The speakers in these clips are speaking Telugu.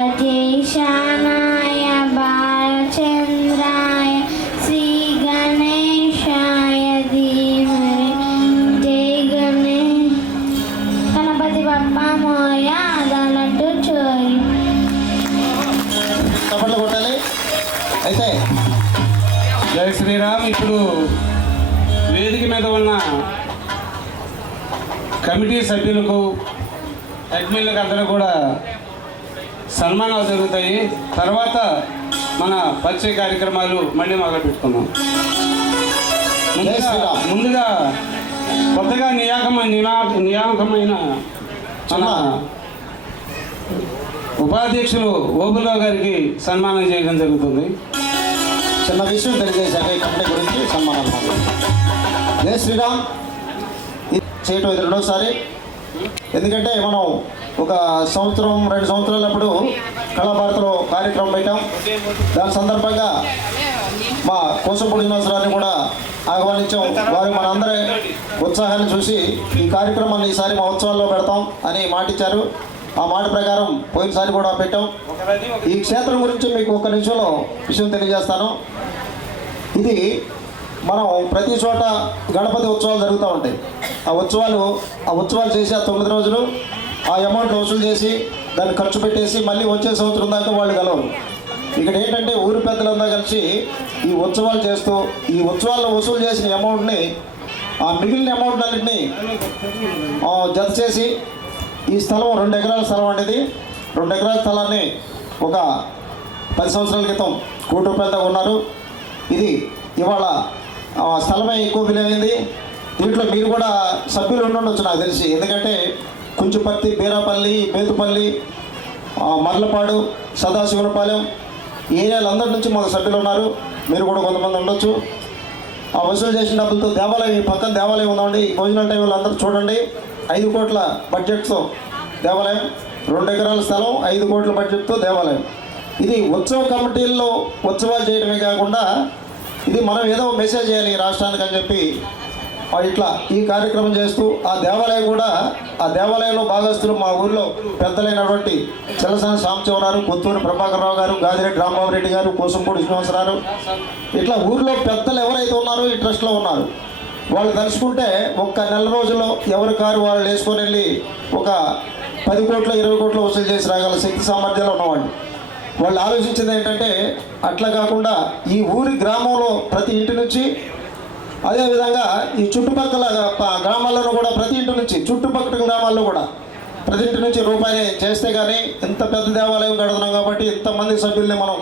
జయశానాయ బాలచంద్రాయ శ్రీ గణేశాయ ధీమహి జై గణపతి బప్పా మోరియా అదనట్టు చోరి. చప్పట్లు కొట్టాలి. అయితే జై శ్రీరామ్. ఇప్పుడు వేదిక మీద ఉన్న కమిటీ సభ్యులకు అడ్మిన్లకు అందరూ కూడా సన్మానాలు జరుగుతాయి. తర్వాత మన పరిచయ కార్యక్రమాలు మళ్ళీ మొదలు పెట్టుకుందాం. ముందుగా కొత్తగా నియామకమైన మన ఉపాధ్యక్షులు ఓబులరావు గారికి సన్మానం చేయడం జరుగుతుంది. చిన్న విషయం తెలియజేశాక ఈ కమిటీ గురించి సన్మానం. జై శ్రీరామ్. చేయటం ఇది రెండోసారి. ఎందుకంటే మనం ఒక సంవత్సరం 2 సంవత్సరాలప్పుడు కళాభారతిలో కార్యక్రమం పెట్టాం. దాని సందర్భంగా మా కోసంపూడి శ్రీనివాసరావుని కూడా ఆహ్వానించాం. వారు మన అందరి ఉత్సాహాన్ని చూసి ఈ కార్యక్రమాన్ని ఈసారి మా ఉత్సవాల్లో పెడతాం అని మాటిచ్చారు. ఆ మాట ప్రకారం పోయినసారి కూడా పెట్టాం. ఈ క్షేత్రం గురించి మీకు ఒక నిమిషంలో విషయం తెలియజేస్తాను. ఇది మనం ప్రతి చోట గణపతి ఉత్సవాలు జరుగుతూ ఉంటాయి. ఆ ఉత్సవాలు చేసి ఆ 9 రోజులు ఆ అమౌంట్ వసూలు చేసి దాన్ని ఖర్చు పెట్టేసి మళ్ళీ వచ్చే సంవత్సరం దాకా వాళ్ళు కలవరు. ఇక్కడ ఏంటంటే ఊరు పెద్దలంతా కలిసి ఈ ఉత్సవాలు చేస్తూ ఈ ఉత్సవాల్లో వసూలు చేసిన అమౌంట్ని ఆ మిగిలిన అమౌంట్ అన్నింటినీ జత చేసి ఈ స్థలం 2 ఎకరాల స్థలం అనేది 2 ఎకరాల స్థలాన్ని ఒక 10 సంవత్సరాల క్రితం ₹1,00,00,000 ఉన్నారు. ఇది ఇవాళ స్థలమే ఎక్కువ విలువైంది. దీంట్లో మీరు కూడా సభ్యులు ఉండొచ్చు నాకు తెలిసి. ఎందుకంటే కుంచుపర్తి, బీరాపల్లి, బేతుపల్లి, మర్లపాడు, సదాశివనపాలెం ఈ ఏరియాలందరి నుంచి మన సభ్యులు ఉన్నారు. మీరు కూడా కొంతమంది ఉండొచ్చు. ఆ వసూలు చేసిన డబ్బులతో దేవాలయం, ఈ పక్కన దేవాలయం ఉందండి. భోజనాల టైంలో అందరూ చూడండి. 5 కోట్ల బడ్జెట్తో దేవాలయం, 2 ఎకరాల స్థలం, 5 కోట్ల బడ్జెట్తో దేవాలయం. ఇది ఉత్సవ కమిటీల్లో ఉత్సవాలు చేయడమే కాకుండా ఇది మనం ఏదో మెసేజ్ చేయాలి రాష్ట్రానికి అని చెప్పి ఇట్లా ఈ కార్యక్రమం చేస్తూ ఆ దేవాలయంలో భాగస్తులు మా ఊరిలో పెద్దలైనటువంటి చెల్లసాని సాంబశివరావు, కొత్తూరు ప్రభాకరరావు గారు, గాదిరెడ్డి రాంబాబురెడ్డి గారు, కోసంపూడి శ్రీనివాసరావు, ఇట్లా ఊరిలో పెద్దలు ఎవరైతే ఉన్నారో ఈ ట్రస్ట్లో ఉన్నారు. వాళ్ళు తలుచుకుంటే ఒక్క నెల రోజుల్లో ఎవరి కారు వాళ్ళు వేసుకొని వెళ్ళి ఒక 10 కోట్లు 20 కోట్లు వసూలు చేసి రాగల శక్తి సామర్థ్యాలు ఉన్నవాళ్ళు. వాళ్ళు ఆలోచించింది ఏంటంటే అట్లా కాకుండా ఈ ఊరి గ్రామంలో ప్రతి ఇంటి నుంచి, అదేవిధంగా ఈ చుట్టుపక్కల గ్రామాల్లో కూడా ప్రతి ఇంటి నుంచి, చుట్టుపక్కల గ్రామాల్లో కూడా ప్రతి ఇంటి నుంచి రూపాయి చేస్తే కానీ ఇంత పెద్ద దేవాలయం కడుతున్నాం కాబట్టి ఇంతమంది సభ్యుల్ని మనం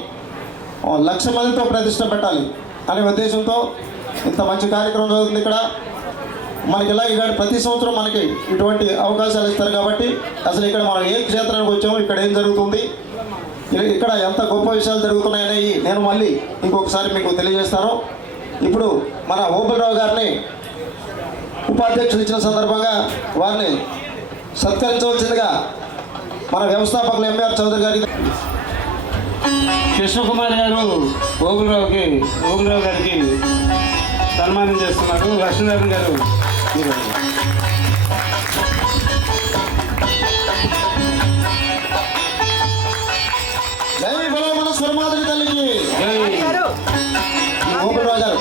1,00,000 మందితో ప్రతిష్ట పెట్టాలి అనే ఉద్దేశంతో ఇంత మంచి కార్యక్రమం జరుగుతుంది ఇక్కడ. మనకి ఇలా ఇక్కడ ప్రతి సంవత్సరం మనకి ఇటువంటి అవకాశాలు ఇస్తారు కాబట్టి అసలు ఇక్కడ మనం ఏ క్షేత్రానికి వచ్చామో, ఇక్కడ ఏం జరుగుతుంది, ఇక్కడ ఎంత గొప్ప విషయాలు జరుగుతున్నాయనేవి నేను మళ్ళీ ఇంకొకసారి మీకు తెలియజేస్తాను. ఇప్పుడు మన ఓబులరావు గారిని ఉపాధ్యక్షులు ఇచ్చిన సందర్భంగా వారిని సత్కరించవలసిందిగా మన వ్యవస్థాపకులు ఎంఆర్ చౌదరి గారికి, కృష్ణకుమార్ గారు ఓబులరావు గారికి సన్మానం చేస్తున్నారు. లక్ష్మీనారాయణ గారు జై బలో మన స్వర్మాధవి తల్లికి. ఓబులరావు గారు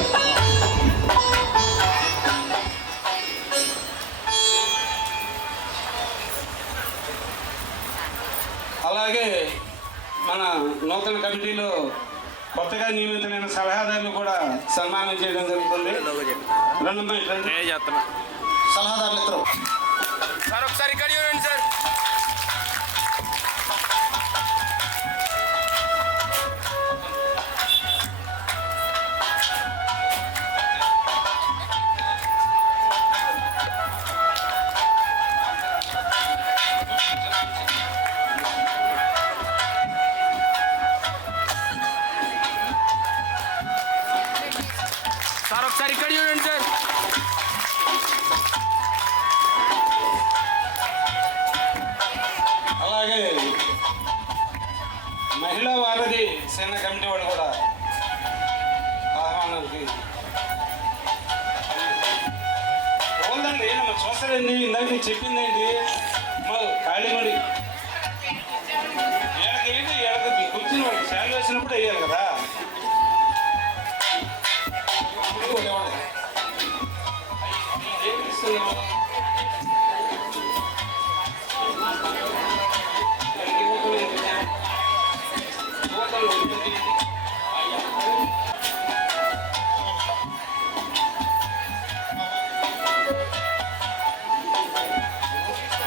అలాగే మన నూతన కమిటీలో కొత్తగా నియమితులైన సలహాదారులు కూడా సన్మానం చేయడం జరుగుతుంది. సలహాదారులు ఇద్దరు సార్ ఒకసారి ఇక్కడ చూడండి సార్. సార్ ఒకసారి ఇక్కడ చూడండి సార్. అలాగే మహిళా వారధి సేన కమిటీ వాళ్ళు కూడా ఆహ్వానానికి పోందండి. చూస్తారండి, ఇందాక మీకు చెప్పిందండి మా ఖాళీ మడి వీళ్ళకి ఏంటి మరి శాండ్ వేసినప్పుడు వేయాలి కదా. ఇంకోటి ఇవ్వండి. ఏమి ఇస్తున్నావు?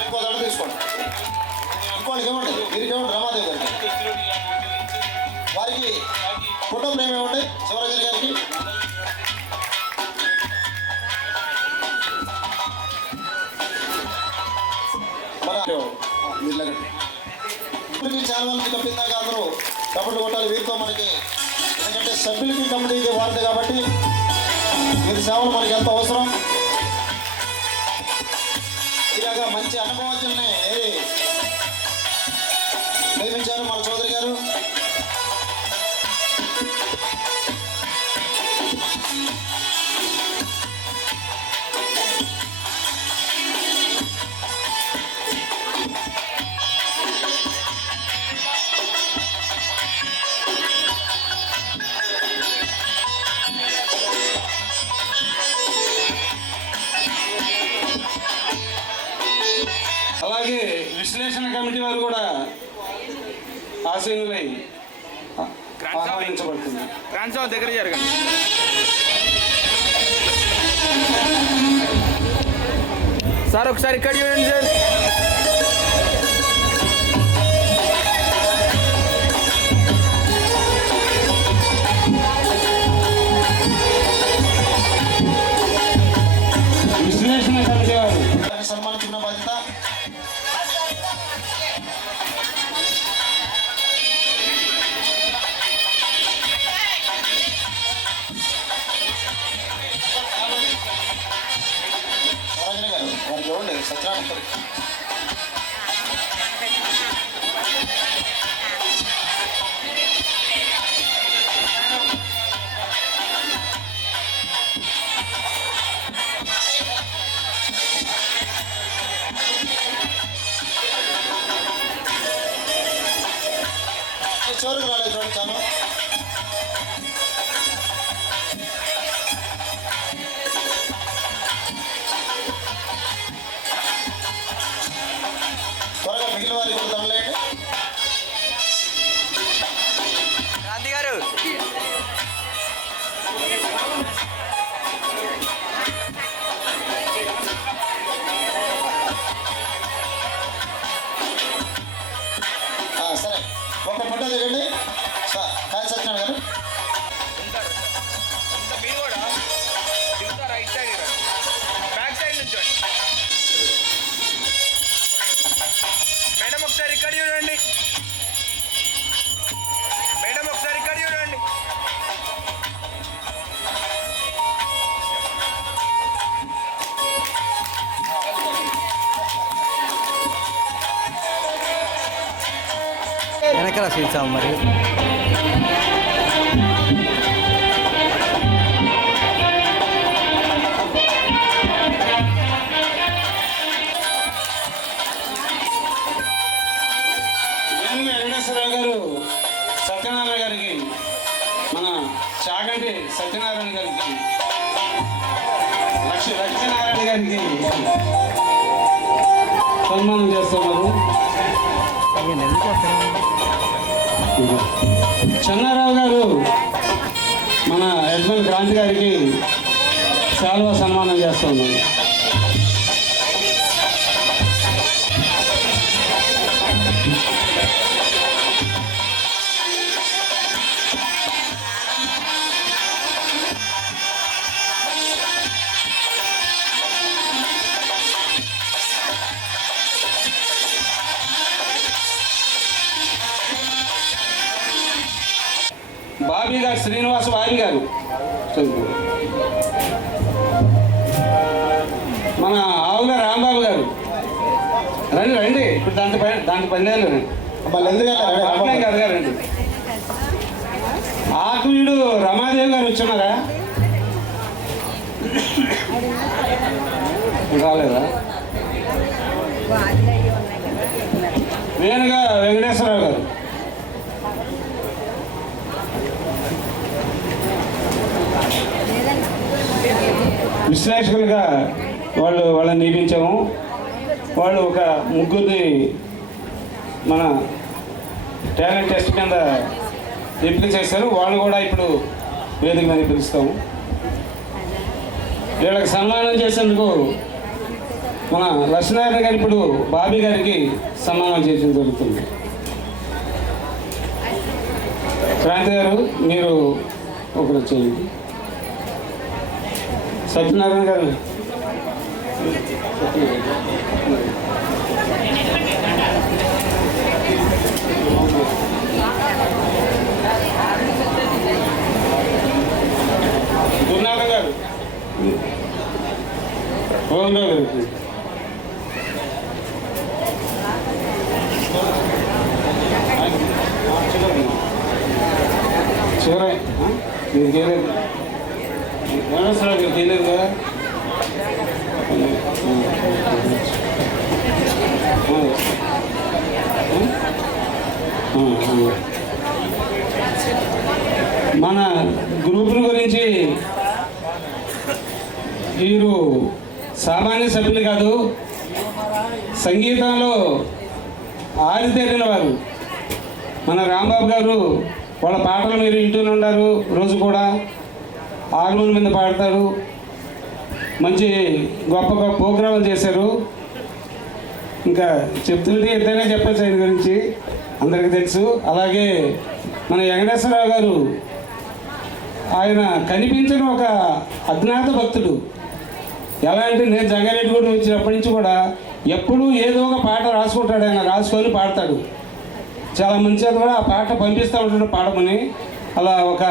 ఇంకో దండ తీసుకోండి. ఇంకోటి ఇవ్వండి. వీరికి ఇవ్వండి, రమాదేవి గారికి. వారికి ఫోటో ఫ్రేమ్ ఇవ్వండి, శివరాజన్ గారికి. చాలా మంది కప్పిందాక అందరూ కబడ్డీ కొట్టాలి వీరితో మనకి. ఎందుకంటే సభ్యులకి కబడ్డీకి వార్డు కాబట్టి వీరి సేవలు మనకి ఎంతో అవసరం. ఇలాగా మంచి అనుభవజ్ఞుల్ని నియమించారు మన చౌదరి గారు. అలాగే విశ్లేషణ కమిటీ వారు కూడా ఆసీనులై ఆహ్వానించబడుతుంది. క్రాంతి దగ్గర జరగండి. సార్ ఒకసారి ఇక్కడ చూడండి సార్. విశ్లేషణ కమిటీ వారు సన్మానించిన బాధ్యత శివరాజన్ గారు. వారికి ఇవ్వండి సత్యనారాయణ. చివరికి రాలేదు చూడండి చాలా. త్వరగా మిగిలిన వారికి కూడా తనలేండి. క్రాంతి గారు సరే ఒక ఫోటో దిగండి. కాయ సత్యనారాయణ గారు. మీరు కూడా ఇంకా రైట్ సైడ్ బ్యాక్ సైడ్ నుంచోండి. మేడం ఒకసారి ఇక్కడ చూడండి. మేడం ఒకసారి ఇక్కడ చూడండి. వెనకాల సీట్స్ మరి వెంకటేశ్వరరావు గారు సత్యనారాయణ గారికి, మన చాగంటి సత్యనారాయణ గారికి, లక్ష్మీనారాయణ గారికి సన్మానం చేస్తున్నారు. చెన్నారావు గారు మన యజమాని క్రాంతి గారికి శాల్వా సన్మానం చేస్తున్నారు. బాబీ గారు, శ్రీనివాస బాబీ గారు, మన ఆవుల రాంబాబు గారు, రండి రండి. ఇప్పుడు దాంట్లో పనిచేయాలి గారు రండి. ఆకువీడు రమాదేవి గారు వచ్చున్నారా? రాలేదా? వేణుగా వెంకటేశ్వరరావు గారు, విశ్లేషకులుగా వాళ్ళని నియమించాము. వాళ్ళు ఒక ముగ్గురిని మన టాలెంట్ టెస్ట్ కింద ఎంపిక చేశారు. వాళ్ళు కూడా ఇప్పుడు వేదిక మీద పిలుస్తాము. వీళ్ళకి సన్మానం చేసేందుకు మన లక్ష్మీనారాయణ గారు ఇప్పుడు బాబీ గారికి సన్మానం చేయడం జరుగుతుంది. క్రాంతి గారు మీరు ఒకరు చేయండి. సత్యనారాయణ గారు గురునాథ గారు గోవిందరావు గారు చివరే మీరు చేయలేదు వెంకటేశ్వరరావు గారు చేయలేదు కదా. మన గ్రూపుల గురించి వీరు సామాన్య సభ్యులు కాదు, సంగీతంలో ఆరితేరిన వారు. మన రాంబాబు గారు వాళ్ళ పాటలు మీరు వింటూనే ఉన్నారు. రోజు కూడా హార్మోన్ మీద పాడతారు. మంచి గొప్ప గొప్ప ప్రోగ్రాంలు చేశారు. ఇంకా చెప్తుంటే ఎంతైనా చెప్పచ్చు ఆయన గురించి, అందరికీ తెలుసు. అలాగే మన వెంకటేశ్వరరావు గారు, ఆయన కనిపించిన ఒక అజ్ఞాత భక్తుడు. ఎలా అంటే నేను జంగారెడ్డి కూడా వచ్చినప్పటి నుంచి కూడా ఎప్పుడూ ఏదో ఒక పాట రాసుకుంటాడు. ఆయన రాసుకొని పాడతాడు. చాలా మంచి అది కూడా ఆ పాట పంపిస్తూ ఉంటాడు పాడమని. అలా ఒక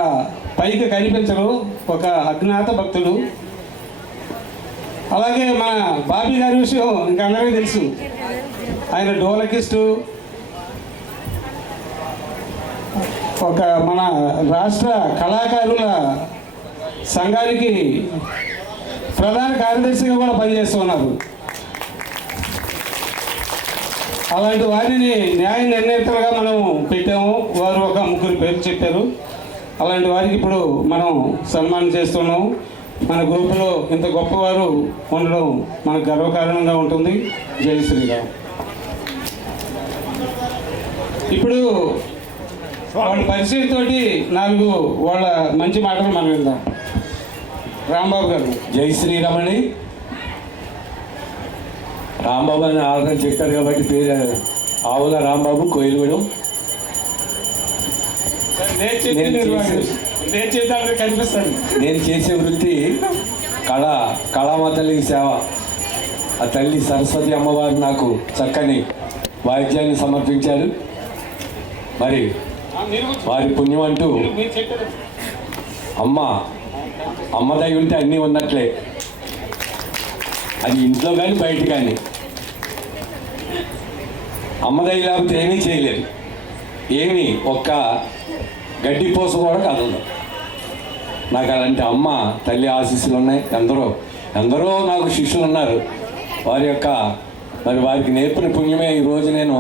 పైకి కనిపించరు, ఒక అజ్ఞాత భక్తుడు. అలాగే మన బాబీ గారి విషయం ఇంకా అందరికీ తెలుసు. ఆయన డోలకిస్టు, ఒక మన రాష్ట్ర కళాకారుల సంఘానికి ప్రధాన కార్యదర్శిగా కూడా పనిచేస్తున్నారు. అలాంటి వారిని న్యాయ నిర్ణేతలుగా మనం పెట్టాము. వారు ఒక ముగ్గురు పేరు చెప్పారు. అలాంటి వారికి ఇప్పుడు మనం సన్మానం చేస్తున్నాం. మన గ్రూపులో ఇంత గొప్పవారు ఉండడం మనకు గర్వకారణంగా ఉంటుంది. జై శ్రీరామ్. ఇప్పుడు వాళ్ళ పరిచయంతో 4 వాళ్ళ మంచి మాటలు మనం విందాం. రాంబాబు గారు. జై శ్రీరామ్ అండి. రాంబాబు అని ఆల్రెడీ చెప్పారు కాబట్టి పేరు ఆవుల రాంబాబు, కోయిలగూడెం. కనిపిస్తాను. నేను చేసే వృత్తి కళామ తల్లికి సేవ. ఆ తల్లి సరస్వతి అమ్మవారు నాకు చక్కని వాయిద్యాన్ని సమర్పించారు. మరి వారి పుణ్యం అంటూ అమ్మదై ఉంటే అన్నీ ఉన్నట్లే. అది ఇంట్లో కానీ బయట కానీ. అమ్మదై లేకపోతే ఏమీ చేయలేదు. ఏమీ ఒక్క గడ్డి పోస కూడా కదలదు. నాకు అలాంటి అమ్మ తల్లి ఆశీస్సులు ఉన్నాయి. ఎందరో నాకు శిష్యులు ఉన్నారు. వారికి నేర్పిన పుణ్యమే ఈరోజు నేను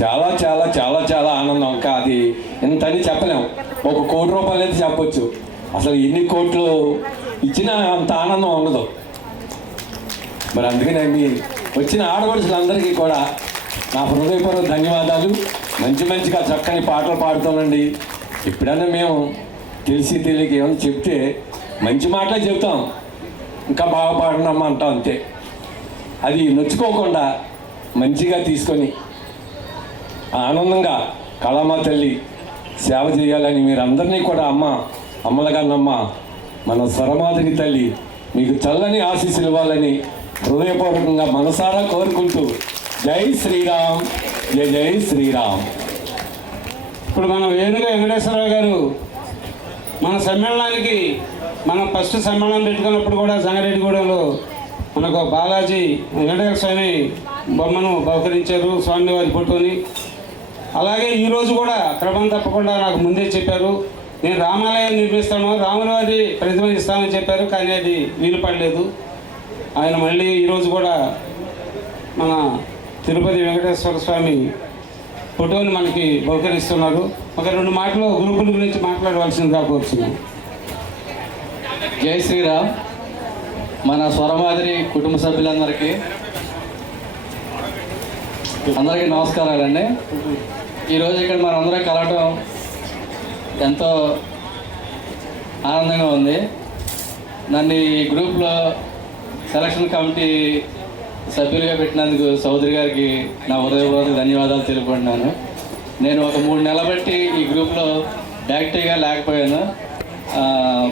చాలా చాలా చాలా చాలా ఆనందం. ఇంకా అది ఇంతని చెప్పలేము. 1 కోటి రూపాయలు అయితే చెప్పొచ్చు. అసలు ఎన్ని కోట్లు ఇచ్చినా అంత ఆనందం ఉండదు. మరి అందుకనే మీ వచ్చిన ఆడపడుచులందరికీ కూడా నా హృదయపూర్వక ధన్యవాదాలు. మంచిగా చక్కని పాటలు పాడుతానండి. ఎప్పుడైనా మేము తెలిసి తెలియక ఏమైనా చెప్తే మంచి మాటలే చెప్తాం, ఇంకా బాగా పాడినామా అంటాం అంతే. అది నొచ్చుకోకుండా మంచిగా తీసుకొని ఆనందంగా కళామ తల్లి సేవ చేయాలని మీరందరినీ కూడా అమ్మలగానమ్మ మన స్వరమాదిరి తల్లి మీకు చల్లని ఆశీస్సులు ఇవ్వాలని హృదయపూర్వకంగా మనసారా కోరుకుంటూ జై శ్రీరామ్, జై జై శ్రీరామ్. ఇప్పుడు మన వేణుగా వెంకటేశ్వరరావు గారు మన సమ్మేళనానికి మనం ఫస్ట్ సమ్మేళనం పెట్టుకున్నప్పుడు కూడా సంగారెడ్డిగూడెంలో మనకు బాలాజీ వెంకటేశ్వర స్వామి బొమ్మను బహుకరించారు, స్వామివారి ఫోటోని. అలాగే ఈరోజు కూడా క్రమం తప్పకుండా నాకు ముందే చెప్పారు, నేను రామాలయం నిర్మిస్తాను, రాముల వారి ప్రతిమ ఇస్తానని చెప్పారు. కానీ అది వీలు పడలేదు. ఆయన మళ్ళీ ఈరోజు కూడా మన తిరుపతి వెంకటేశ్వర స్వామి ఫోటోని మనకి బహుకరిస్తున్నారు. ఒక 2 మాటలు గ్రూపుల గురించి మాట్లాడవలసిందిగా కోరుతున్నాను. జై శ్రీరామ్. మన స్వరమాదిరి కుటుంబ సభ్యులందరికీ నమస్కారాలండి. ఈరోజు ఇక్కడ మనందరం కలవటం ఎంతో ఆనందంగా ఉంది. నన్ను ఈ గ్రూప్లో సెలక్షన్ కమిటీ సభ్యులుగా పెట్టినందుకు చౌదరి గారికి నా హృదయపూర్వక ధన్యవాదాలు తెలుపుకుంటున్నాను. నేను ఒక 3 నెలల బట్టి ఈ గ్రూప్లో యాక్టివ్గా లేకపోయాను.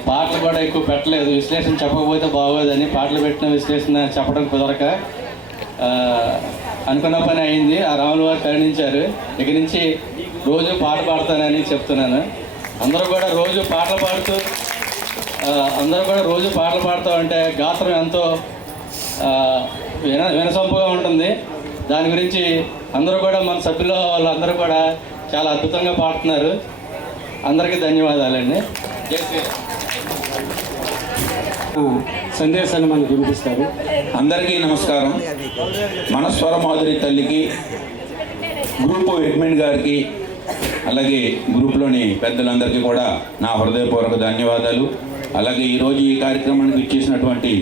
పాటలు కూడా ఎక్కువ పెట్టలేదు. విశ్లేషణ చెప్పకపోతే బాగోదని పాటలు పెట్టిన విశ్లేషణ చెప్పడం కుదరక అనుకున్న పని అయింది. ఆ రాముల వారు కరుణించారు. ఇక నుంచి రోజు పాట పాడతానని చెప్తున్నాను. అందరూ కూడా రోజు పాటలు పాడుతూ ఉంటే గాత్రం ఎంతో వినసొంపుగా ఉంటుంది. దాని గురించి అందరూ కూడా మన సభ్యుల వాళ్ళందరూ కూడా చాలా అద్భుతంగా పాడుతున్నారు. అందరికీ ధన్యవాదాలండి. జై శ్రీరామ్. సందేశాన్ని మనకు వినిపిస్తారు. అందరికీ నమస్కారం. మన స్వరమాధురి తల్లికి, గ్రూపు అడ్మిన్ గారికి, అలాగే గ్రూప్లోని పెద్దలందరికీ కూడా నా హృదయపూర్వక ధన్యవాదాలు. అలాగే ఈరోజు ఈ కార్యక్రమానికి ఇచ్చేసినటువంటి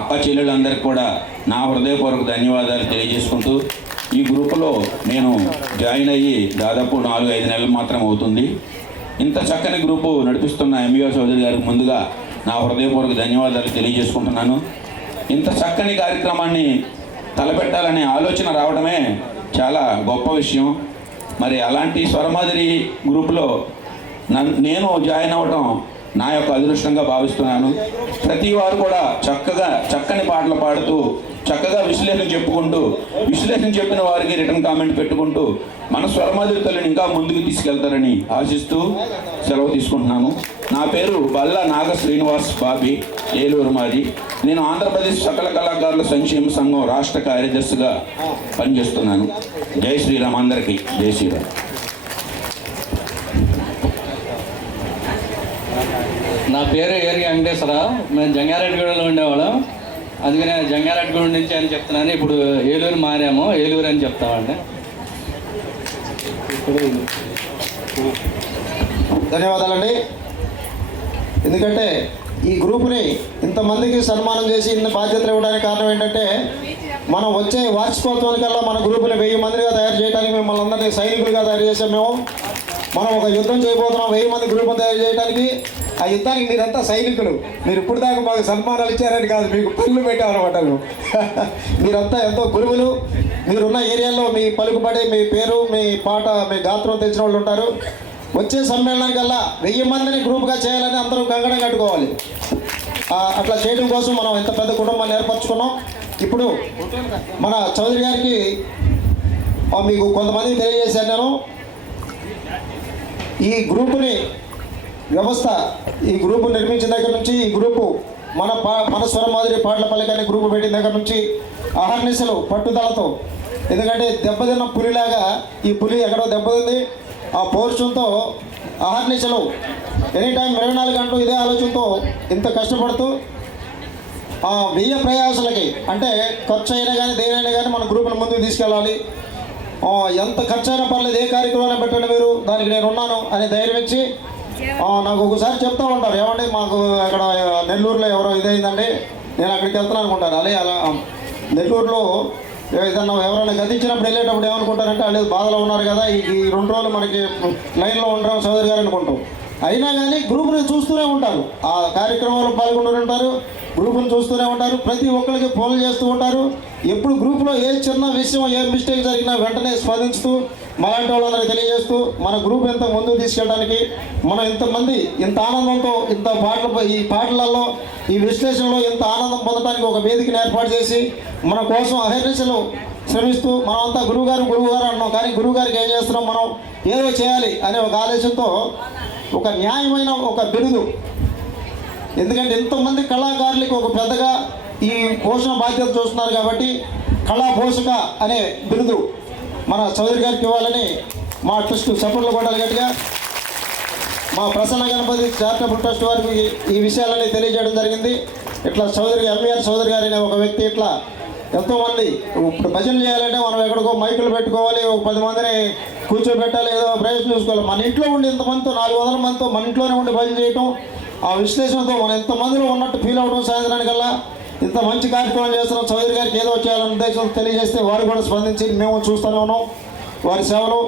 అక్క చెల్లెళ్ళందరికీ కూడా నా హృదయపూర్వక ధన్యవాదాలు తెలియజేసుకుంటూ, ఈ గ్రూపులో నేను జాయిన్ అయ్యి దాదాపు 4-5 నెలలు మాత్రం అవుతుంది. ఇంత చక్కని గ్రూపు నడిపిస్తున్న ఎంబీఆర్ చౌదరి గారికి ముందుగా నా హృదయపూర్వక ధన్యవాదాలు తెలియజేసుకుంటున్నాను. ఇంత చక్కని కార్యక్రమాన్ని తలపెట్టాలనే ఆలోచన రావడమే చాలా గొప్ప విషయం. మరి అలాంటి స్వరమాధురి గ్రూపులో నేను జాయిన్ అవ్వటం నా యొక్క అదృష్టంగా భావిస్తున్నాను. ప్రతి వారు కూడా చక్కని పాటలు పాడుతూ, చక్కగా విశ్లేషణ చెప్పుకుంటూ, విశ్లేషణ చెప్పిన వారికి రిటర్న్ కామెంట్ పెట్టుకుంటూ మన స్వరమాధురి తల్లిని ఇంకా ముందుకు తీసుకెళ్తారని ఆశిస్తూ సెలవు తీసుకుంటున్నాను. నా పేరు బల్లా నాగ శ్రీనివాస్ బాబీ, ఏలూరు మాది. నేను ఆంధ్రప్రదేశ్ సకల కళాకారుల సంక్షేమ సంఘం రాష్ట్ర కార్యదర్శిగా పనిచేస్తున్నాను. జై శ్రీరామ్. అందరికీ జై శ్రీరామ్. నా పేరు ఏరి వెంకటేశ్వరరావు. మేము జంగారెడ్డిగూడలో ఉండేవాళ్ళం. అందుకనే జంగారెడ్డిగూడ నుంచి అని చెప్తున్నాను. ఇప్పుడు ఏలూరు మారాము, ఏలూరు అని చెప్తామండి. ధన్యవాదాలండి. ఎందుకంటే ఈ గ్రూప్ని ఇంతమందికి సన్మానం చేసి ఇన్ని బాధ్యతలు ఇవ్వడానికి కారణం ఏంటంటే, మనం వచ్చే వార్షికోత్సవానికల్లా మన గ్రూపుని 1000 మందిగా తయారు చేయడానికి మిమ్మల్ని అందరినీ సైనికులుగా తయారు చేసాం. మనం ఒక యుద్ధం చేయబోతున్నాం 1000 మంది గ్రూపును తయారు చేయడానికి. ఆ యుద్ధానికి మీరంతా సైనికులు. మీరు ఇప్పుడు దాకా మాకు సన్మానాలు ఇచ్చారని కాదు, మీకు పనులు పెట్టామన్నమాట. మీరంతా ఎంతో గురువులు. మీరున్న ఏరియాలో మీ పలుకుబడి, మీ పేరు, మీ పాట, మీ గాత్రం తెలిసిన వాళ్ళు ఉంటారు. వచ్చే సమ్మేళనానికల్లా 1000 మందిని గ్రూప్గా చేయాలని అందరూ కంగడం కట్టుకోవాలి. అట్లా చేయడం కోసం మనం ఇంత పెద్ద కుటుంబాన్ని ఏర్పరచుకున్నాం. ఇప్పుడు మన చౌదరి గారికి మీకు కొంతమంది తెలియజేశాను నేను. ఈ గ్రూపుని ఈ గ్రూపు నిర్మించిన దగ్గర నుంచి, ఈ గ్రూపు మన స్వరమాధురి పాటల పల్లెకాన్ని గ్రూపు పెట్టిన దగ్గర నుంచి అహర్నిశలు పట్టుదలతో, ఎందుకంటే దెబ్బతిన్న పులిలాగా ఈ పులి ఎక్కడో దెబ్బతింది. ఆ పౌరుషంతో అహర్నిశలు ఎనీ టైం 24 గంటలు ఇదే ఆలోచనతో ఇంత కష్టపడుతూ 1000 ప్రయాసాలకి, అంటే ఖర్చు అయినా కానీ దేనైనా కానీ మన గ్రూపును ముందుకు తీసుకెళ్ళాలి. ఎంత ఖర్చు అయినా పర్లేదు, ఏ కార్యక్రమాన్ని పెట్టండి మీరు, దానికి నేను ఉన్నాను అని ధైర్యం ఇచ్చి నాకు ఒకసారి చెప్తూ ఉంటారు, ఏమండి మాకు అక్కడ నెల్లూరులో ఎవరో ఇదైందండి, నేను అక్కడికి వెళ్తున్నాను అనుకుంటాను. అలా నెల్లూరులో ఏదన్నా ఎవరైనా గతించినప్పుడు వెళ్ళేటప్పుడు ఏమనుకుంటారంటే వాళ్ళు బాధలో ఉన్నారు కదా, ఈ 2 రోజులు మనకి లైన్లో ఉండడం చౌదరి గారు అనుకుంటాం. అయినా కానీ గ్రూపుని చూస్తూనే ఉంటారు, ఆ కార్యక్రమంలో పాల్గొంటూ ఉంటారు, గ్రూపుని చూస్తూనే ఉంటారు, ప్రతి ఒక్కరికి ఫోన్లు చేస్తూ ఉంటారు. ఎప్పుడు గ్రూప్లో ఏ చిన్న విషయం, ఏ మిస్టేక్ జరిగినా వెంటనే స్పందిస్తూ మనలాంటి వాళ్ళందరికీ తెలియజేస్తూ మన గ్రూప్ ఎంత ముందుకు తీసుకెళ్ళడానికి, మనం ఇంతమంది ఇంత ఆనందంతో ఇంత ఈ పాటలలో, ఈ విశ్లేషణలో ఇంత ఆనందం పొందడానికి ఒక వేదికను ఏర్పాటు చేసి మన కోసం అహర్నిశలు శ్రమిస్తూ మనమంతా గురువుగారు అన్నాం. కానీ గురువుగారికి ఏం చేస్తున్నాం, మనం ఏదో చేయాలి అనే ఒక ఆలోచనతో ఒక న్యాయమైన ఒక బిరుదు, ఎందుకంటే ఎంతోమంది కళాకారులకి ఒక పెద్దగా ఈ పోషణ బాధ్యత చూస్తున్నారు కాబట్టి కళా పోషక అనే బిరుదు మన చౌదరి గారికి ఇవ్వాలని మా ట్రస్ట్ సపోర్ట్లు కొట్టాలి గట్టిగా. మా ప్రసన్న గణపతి చారిటబుల్ ట్రస్ట్ వారికి ఈ విషయాలన్నీ తెలియజేయడం జరిగింది. ఇట్లా ఎంవీఆర్ చౌదరి గారు అనే ఒక వ్యక్తి ఇట్లా ఎంతోమంది ఇప్పుడు భజన చేయాలంటే మనం ఎక్కడికో మైకులు పెట్టుకోవాలి, ఒక 10 మందిని కూర్చోబెట్టాలి, ఏదో ప్రయత్నం చూసుకోవాలి. మన ఇంట్లో ఉండి ఇంతమందితో 400 మందితో మన ఇంట్లోనే ఉండి భజన చేయటం ఆ విశ్లేషణతో మనం ఎంతమందిలో ఉన్నట్టు ఫీల్ అవడం సాయంత్రానికల్లా ఇంత మంచి కార్యక్రమం చేస్తున్నాం, చౌదరి గారికి ఏదో చేయాలనే ఉద్దేశంతో తెలియజేస్తే వారు కూడా స్పందించి మేము చూస్తూనే ఉన్నాం వారి సేవలు.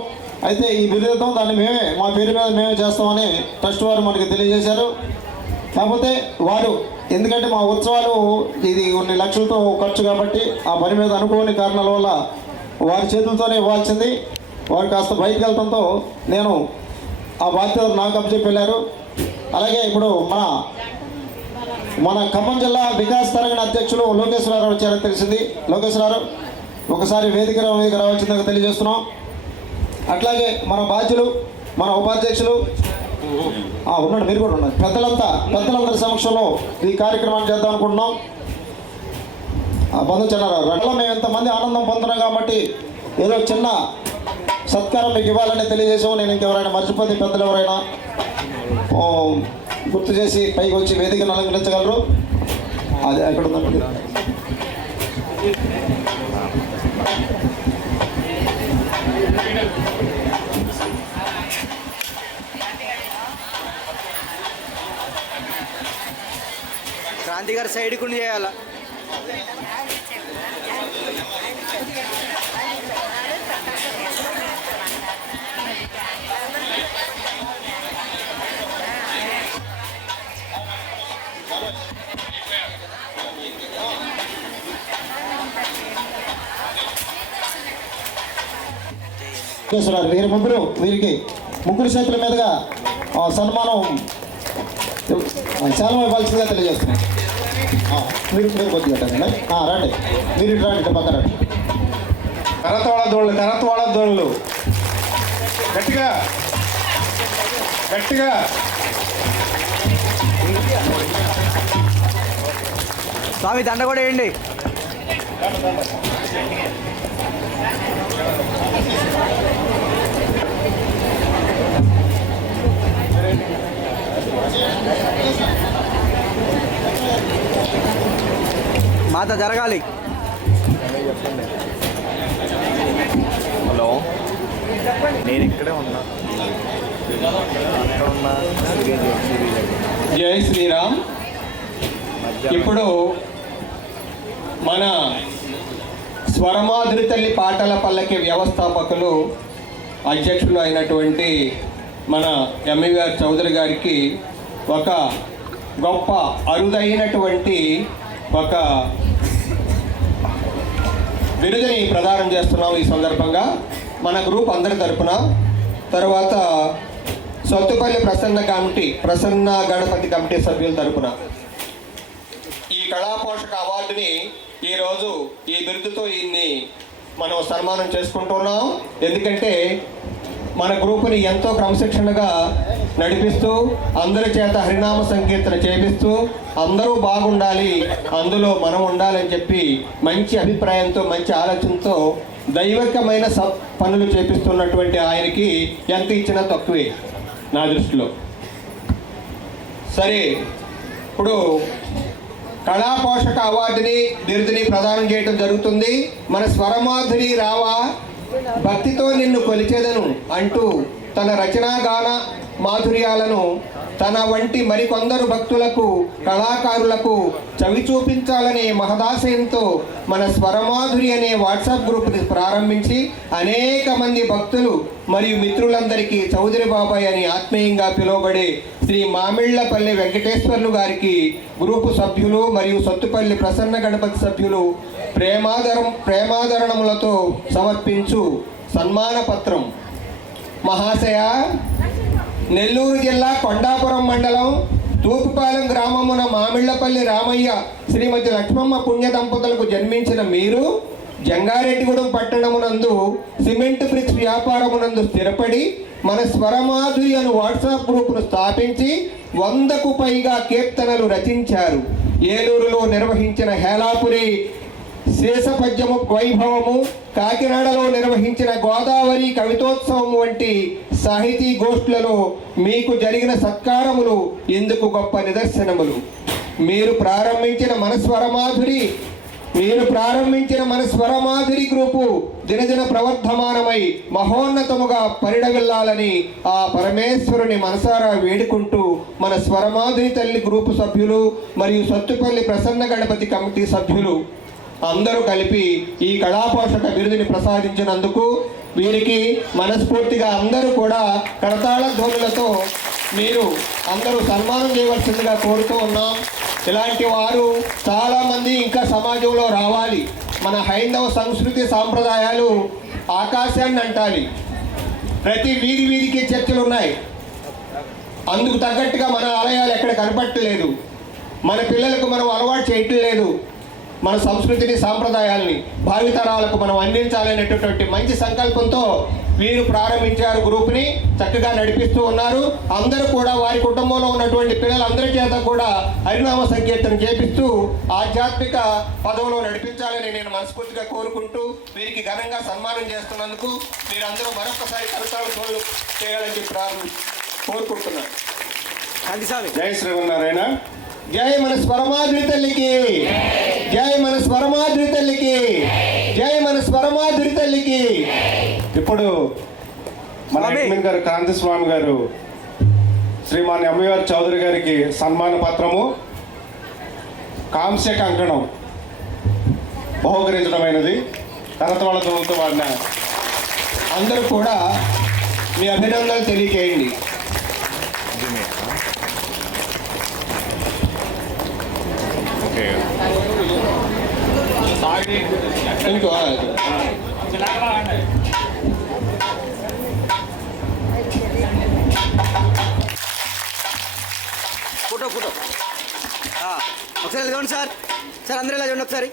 అయితే ఈ బిరుదుతో దాన్ని మేమే మా పేరు మీద మేమే చేస్తామని ట్రస్ట్ వారు మనకి తెలియజేశారు. కాకపోతే వారు ఎందుకంటే మా ఉత్సవాలు ఇది కొన్ని లక్షలతో ఖర్చు కాబట్టి ఆ పని మీద అనుకోని కారణాల వల్ల వారి చేతులతోనే ఇవ్వాల్సింది. వారు కాస్త బయటకు వెళ్వడంతో నేను ఆ బాధ్యతలు నాకు అప్పచెప్పి వెళ్ళారు. అలాగే ఇప్పుడు మన ఖమ్మం జిల్లా వికాస్ తరగతి అధ్యక్షులు లోకేశ్వరరావు వచ్చారని తెలిసింది. లోకేశ్వరరావు ఒకసారి వేదిక రావాల్సిందిగా తెలియజేస్తున్నాం. అట్లాగే మన బాధ్యులు మన ఉపాధ్యక్షులు ఉన్నాడు, మీరు కూడా ఉన్నారు, పెద్దలందరి సమక్షంలో ఈ కార్యక్రమాన్ని చేద్దాం అనుకుంటున్నాం. బంధుచన్నారావు రెండులో మేము ఎంతమంది ఆనందం పొందుతున్నాం కాబట్టి ఏదో చిన్న సత్కారం మీకు ఇవ్వాలని తెలియజేసాము. నేను ఇంకెవరైనా మర్చిపోతే పెద్దలు ఎవరైనా గుర్తు చేసి పైకి వచ్చి వేదికను అలంకరించగలరు. అది ఎక్కడ ఉందండి? క్రాంతి గారు సైడ్ కుండా చేయాలా? వీరికి ముగ్గురు చేతుల మీదుగా సన్మానం చాలా ఇవ్వాల్సిందిగా తెలియజేస్తున్నాం. మీరు కొద్దిగా రండి, మీరు ఇటు రండి, పక్కన రండి. కరత్వాళ దోళ్ళు గట్టిగా స్వామి దండ కూడా వేయండి. మాత జరగాలి. హలో, నేను ఇక్కడే ఉన్నా. జై శ్రీరామ్. ఇప్పుడు మన స్వరమాధురి తల్లి పాటల పల్లకి వ్యవస్థాపకులు అధ్యక్షులు అయినటువంటి మన ఎంఈఆర్ చౌదరి గారికి ఒక గొప్ప అరుదైనటువంటి ఒక బిరుదుని ప్రదానం చేస్తున్నాం ఈ సందర్భంగా మన గ్రూప్ అందరి తరపున. తర్వాత సొత్తుపల్లి ప్రసన్న గణపతి కమిటీ సభ్యుల తరపున ఈ కళాపోషక అవార్డుని ఈరోజు ఈ బిరుదుతో ఈయన్ని మనం సన్మానం చేసుకుంటున్నాం. ఎందుకంటే మన గ్రూపుని ఎంతో క్రమశిక్షణగా నడిపిస్తూ అందరి చేత హరినామ సంకీర్తన చేపిస్తూ అందరూ బాగుండాలి, అందులో మనం ఉండాలని చెప్పి మంచి అభిప్రాయంతో మంచి ఆలోచనతో దైవికమైన పనులు చేపిస్తున్నటువంటి ఆయనకి ఎంత ఇచ్చినా తక్కువే నా దృష్టిలో. సరే, ఇప్పుడు కళాపోషక అవార్డుని బిరుదుని ప్రదానం చేయడం జరుగుతుంది. మన స్వరమాధురి రావా భక్తితో నిన్ను కొలిచేదను అంటూ తన రచనాగాన మాధుర్యాలను తన వంటి మరికొందరు భక్తులకు కళాకారులకు చవి చూపించాలనే మహదాశయంతో మన స్వరమాధురి అనే వాట్సాప్ గ్రూప్ని ప్రారంభించి అనేక మంది భక్తులు మరియు మిత్రులందరికీ చౌదరి బాబాయ్ అని ఆత్మీయంగా పిలువబడే శ్రీ మామిళ్లపల్లి వెంకటేశ్వర్లు గారికి గ్రూపు సభ్యులు మరియు సొత్తుపల్లి ప్రసన్న గణపతి సభ్యులు ప్రేమాదరణములతో సమర్పించు సన్మాన పత్రం. మహాశయ, నెల్లూరు జిల్లా కొండాపురం మండలం తూపుపాలెం గ్రామమున మామిళ్లపల్లి రామయ్య శ్రీమతి లక్ష్మమ్మ పుణ్య దంపతులకు జన్మించిన మీరు జంగారెడ్డిగూడెం పట్టణమునందు సిమెంట్ బ్రిక్స్ వ్యాపారమునందు స్థిరపడి మన స్వరమాధురి అను వాట్సాప్ గ్రూపును స్థాపించి 100కు పైగా కీర్తనలు రచించారు. ఏలూరులో నిర్వహించిన హేలాపురి శేషపద్యము వైభవము, కాకినాడలో నిర్వహించిన గోదావరి కవితోత్సవం వంటి సాహితీ గోష్ఠులలో మీకు జరిగిన సత్కారములు ఇందుకు గొప్ప నిదర్శనములు. మీరు ప్రారంభించిన మన స్వరమాధురి మీరు ప్రారంభించిన మన స్వరమాధురి గ్రూపు దినదిన ప్రవర్ధమానమై మహోన్నతముగా పరిడవిల్లాలని ఆ పరమేశ్వరుని మనసారా వేడుకుంటూ మన స్వరమాధురి తల్లి గ్రూపు సభ్యులు మరియు సత్తుపల్లి ప్రసన్న గణపతి కమిటీ సభ్యులు అందరూ కలిపి ఈ కళాపోషక బిరుదుని ప్రసాదించినందుకు వీరికి మనస్ఫూర్తిగా అందరూ కూడా కరతాళ ధ్వనులతో మీరు అందరూ సన్మానం చేయవలసిందిగా కోరుతూ ఉన్నాం. ఇలాంటి వారు చాలామంది ఇంకా సమాజంలో రావాలి. మన హైందవ సంస్కృతి సాంప్రదాయాలు ఆకాశాన్ని అంటాలి. ప్రతి వీధి వీధికి చర్చలు ఉన్నాయి. అందుకు తగ్గట్టుగా మన ఆలయాలు ఎక్కడ కనపట్టలేదు. మన పిల్లలకు మనం అలవాటు చేయటం లేదు. మన సంస్కృతిని సాంప్రదాయాల్ని భావితరాలకు మనం అందించాలనేటటువంటి మంచి సంకల్పంతో వీరు ప్రారంభించారు. గ్రూప్ని చక్కగా నడిపిస్తూ ఉన్నారు. అందరూ కూడా వారి కుటుంబంలో ఉన్నటువంటి పిల్లలందరి చేత కూడా హరినామ సంకీర్తన చేపిస్తూ ఆధ్యాత్మిక పదవిలో నడిపించాలని నేను మనస్ఫూర్తిగా కోరుకుంటూ వీరికి ఘనంగా సన్మానం చేస్తున్నందుకు మీరందరూ మరొకసారి కరతాళ ధ్వనులు చేయాలని చెప్పి కోరుకుంటున్నాను. జై శ్రీమన్నారాయణ. జై మన స్వరమాధురి తల్లికి, జై మన స్వరమాధురి తల్లికి, జై మన స్వరమాధురి తల్లికి. ఇప్పుడు మన అడ్మిన్ గారు కాంతి స్వామి గారు శ్రీమాన్ ఎంవీఆర్ చౌదరి గారికి సన్మాన పత్రము కాంస్య కంకణం బహుకరించడమైనది. కరతాళ ధ్వనులతో వాడిన అందరూ కూడా మీ అభినందనలు తెలియజేయండి. ఇంకో ఫోటో ఒకసారి చూడండి సార్. సార్ అందరూ ఇలా చూడండి ఒకసారి.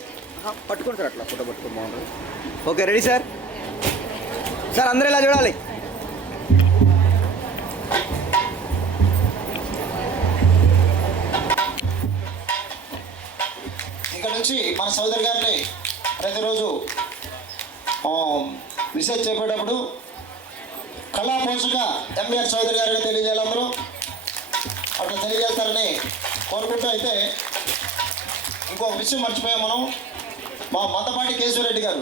పట్టుకోండి సార్, అట్లా ఫోటో పట్టుకోండి, బాగుంటుంది. Okay, ready sir. సార్ అందరూ ఇలా చూడాలి. ఇక్కడ నుంచి మన సోదరి గారిని ప్రతిరోజు రీసెర్చ్ చెప్పేటప్పుడు కళా పోషక ఎంవీఆర్ చౌదరి గారిని తెలియజేయాలి. అందరూ అట్లా తెలియజేస్తారని కోరుకుంటూ అయితే ఇంకొక విషయం మర్చిపోయాం మనం. మా మందపాటి కేశవరెడ్డి గారు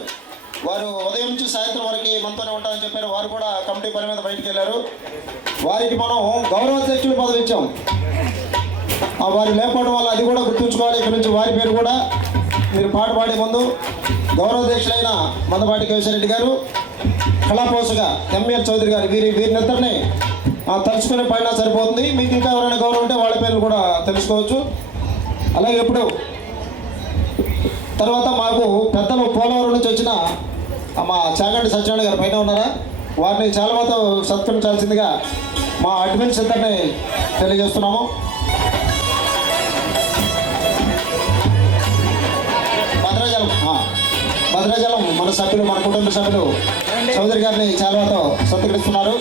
వారు ఉదయం నుంచి సాయంత్రం వరకు మనతోనే ఉంటారని చెప్పారు. వారు కూడా కమిటీ పని మీద బయటికి వెళ్ళారు. వారికి మనం గౌరవాధ్యక్షులు పదవి ఇచ్చాం. వారు లేకపోవడం వల్ల అది కూడా గుర్తుంచుకోవాలి. ఇక్కడ నుంచి వారి పేరు కూడా మీరు పాట పాడే ముందు గౌరవాధ్యక్షులైన మందపాటి కేశవరెడ్డి గారు, కళాపోషక ఎంవీఆర్ చౌదరి గారు వీరినిద్దరిని తలుచుకునే పైన సరిపోతుంది. మీకు ఇంకా ఎవరైనా గౌరవం ఉంటే వాళ్ళ పేర్లు కూడా తెలుసుకోవచ్చు. అలాగే ఇప్పుడు తర్వాత మాకు పెద్దలు పోలవరం నుంచి వచ్చిన మా చాగంటి సత్యనారాయణ గారు పైన ఉన్నారా, వారిని చాలా మాతో సత్కరించాల్సిందిగా మా అడ్మిన్స్ ఇద్దరిని తెలియజేస్తున్నాము. భద్రాచలం మన సభ్యులు, మన కుటుంబ సభ్యులు చౌదరి గారిని చాలాతో సత్కరిస్తున్నారు.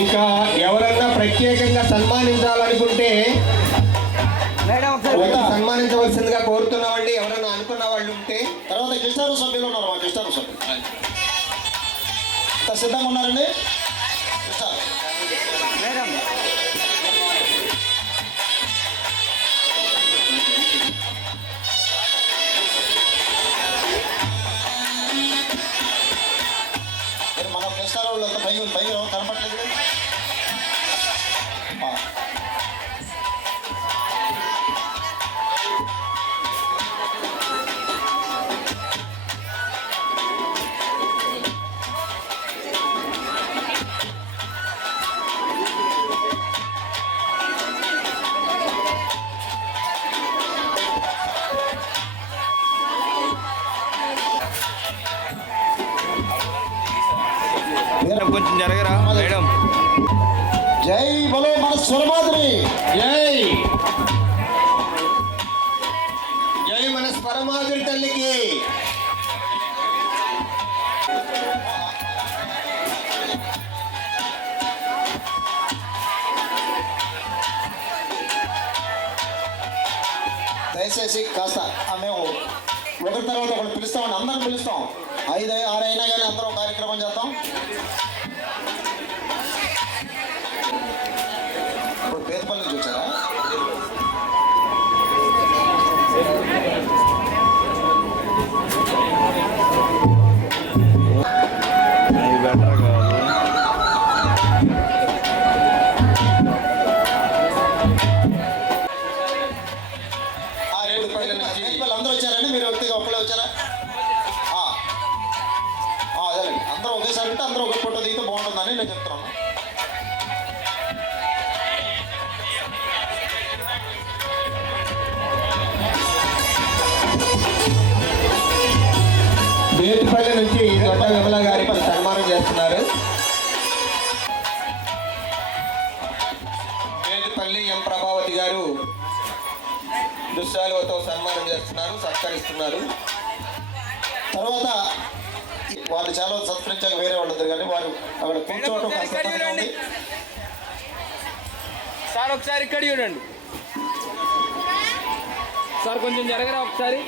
ఇంకా ఎవరన్నా ప్రత్యేకంగా సన్మానించాలనుకుంటే సన్మానించవలసిందిగా కోరుతున్నామండి. ఎవరన్నా అనుకున్న వాళ్ళు ఉంటే. తర్వాత కిస్టారు సభ్యులు ఉన్నారు. మా కిస్టారు సభ్యులు సిద్ధంగా ఉన్నారండి. మనం కిస్టారు వాళ్ళు అంతా పైకి కనపట్లేదు. కొంచెం జరగరా మేడం. జై బలో మన స్వరమాధురి. జై జై మన స్వరమాధురి తల్లికి. దయచేసి కాస్త మేము ఒకరి తర్వాత ఒకటి పిలుస్తామండి. అందరం పిలుస్తాం. 5, 6 అయినా కానీ అందరం కార్యక్రమం చేద్దాం. ఇప్పుడు పేదపల్లి నుంచి వచ్చారా? అందరూ వచ్చారండి, మీరు వ్యక్తిగా ఒక్కడే వచ్చారా? అదేనండి, అందరూ ఒకేసారి ఉంటే అందరూ ఒక ఫోటో దిగితే బాగుంటుందని నేను చెప్తున్నాను. బేతిపల్లి నుంచి దొడ్డ విమల గారికి సన్మానం చేస్తున్నారు. బేతిపల్లి ఎం ప్రభావతి గారు దుశ్శాలువతో సన్మానం చేస్తున్నారు, సత్కరిస్తున్నారు. తర్వాత వాళ్ళు చాలా సత్కరించాక వేరే వాళ్ళు ఉంటారు కానీ వారు అక్కడ కూర్చోవటం కష్టంగా ఉంది. సార్ ఒకసారి ఇక్కడ చూడండి సార్, కొంచెం జరగరా ఒకసారి.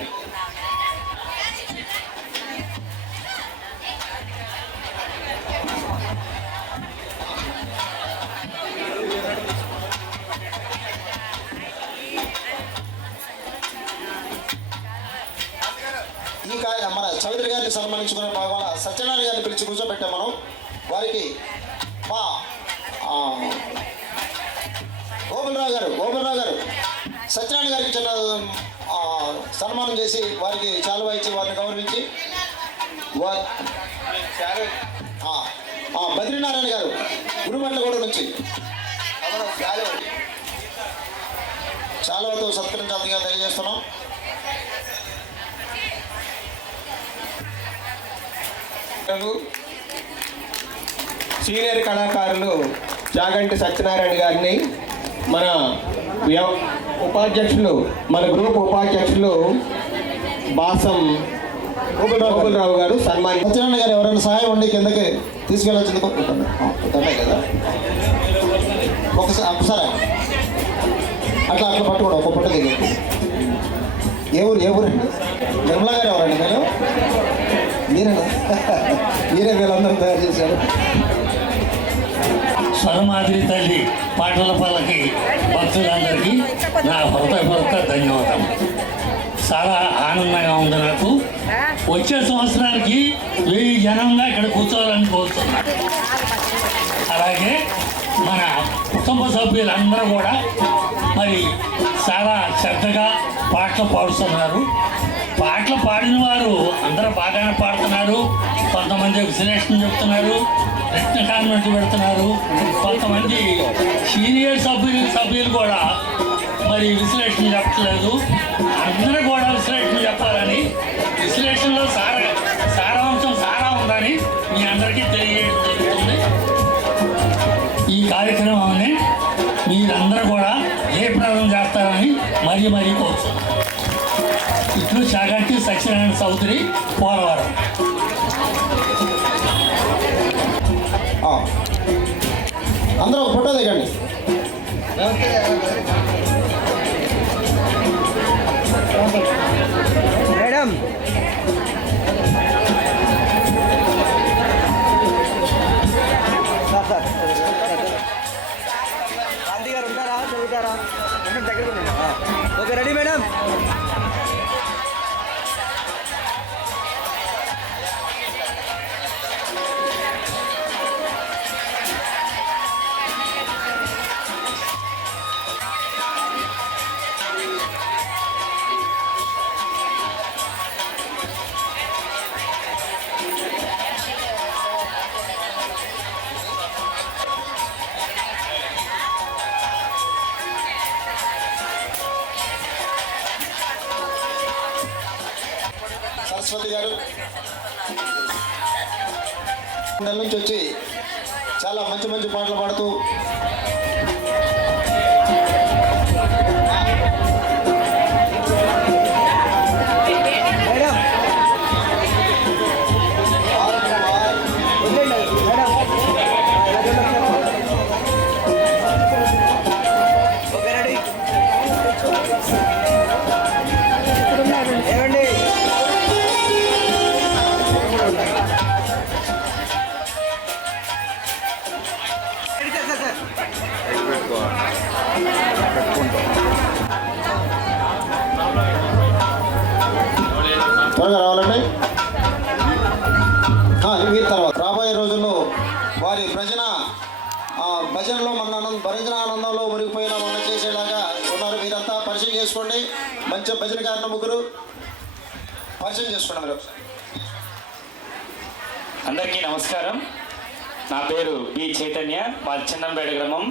ఇంకా మన చౌదరి గారిని సన్మానించుకునే భాగంలో సత్యనారాయణ గారిని పిలిచి కూర్చోబెట్టాం మనం. వారికి మా గోపాలరావు గారు సత్యనారాయణ గారికి చిన్న సన్మానం చేసి వారికి చాలువ ఇచ్చి వారిని గౌరవించి బద్రీనారాయణ గారు గురుమట్లగూడ నుంచి చాలువతో సత్కరించాల్సిందిగా తెలియజేస్తున్నాం. సీనియర్ కళాకారులు జాగంటి సత్యనారాయణ గారిని మన ఉపాధ్యక్షులు, మన గ్రూప్ ఉపాధ్యక్షులు బాసం గోకులరావు గారు సన్మాని. సత్యనారాయణ గారు ఎవరైనా సహాయం ఉండి కిందకి తీసుకెళ్ళొచ్చింది కదా, ఒకసారి అట్లా పట్టుకోండి, ఒక పుట్ట దిగి. ఏ ఊరు నిర్మలా గారు ఎవరండి మీరు? మీరే వీళ్ళందరూ తయారు చేశారు. స్వరమాదిరి తల్లి పాటల పల్లకి భక్తులందరికీ నా హృదయపూర్వక ధన్యవాదం. చాలా ఆనందంగా ఉంది నాకు. వచ్చే సంవత్సరానికి 1000 జనంగా ఇక్కడ కూర్చోవాలని కోరుతున్నాను. అలాగే మన కుటుంబ సభ్యులందరూ కూడా మరి చాలా శ్రద్ధగా పాటలు పాడుతున్నారు. పాటలు పాడిన వారు అందరూ బాగానే పాడుతున్నారు. కొంతమంది విశ్లేషణ చెప్తున్నారు, రత్న కాన్వెంట్ పెడుతున్నారు. కొంతమంది సీనియర్ సభ్యులు కూడా మరి విశ్లేషణ చెప్పట్లేదు. అందరూ కూడా విశ్లేషణ చెప్పాలని, విశ్లేషణలో సారాంశం సారా ఉందని మీ అందరికీ తెలియజేయడం జరుగుతుంది. ఈ కార్యక్రమాన్ని మీరందరూ కూడా జయప్రదం చేస్తారని మరీ కోరుతున్నాను. ఇట్లు చాగంటి సత్యనారాయణ చౌదరి, పోలవరం. అందరూ ఒక ఫోటో దిగండి. మేడం గాంధీ గారు ఉంటారా, చదువుతారా? దగ్గర ఓకే, రెడీ మేడం. సరస్వతి గారు నెల నుంచి వచ్చి చాలా మంచి పాటలు పాడుతూ త్వరగా రావాలండి. మీరు తర్వాత రాబోయే రోజుల్లో వారి భజనలో మన భజన ఆనందంలో మురిగిపోయిన మనం చేసేలాగా ఉన్నారు. మీరంతా పరిచయం చేసుకోండి. మంచి భజన గారిన ముగ్గురు పరిచయం చేసుకోండి మీరు. అందరికీ నమస్కారం. నా పేరు బి చైతన్య, మా చిన్నంపేట గ్రామం.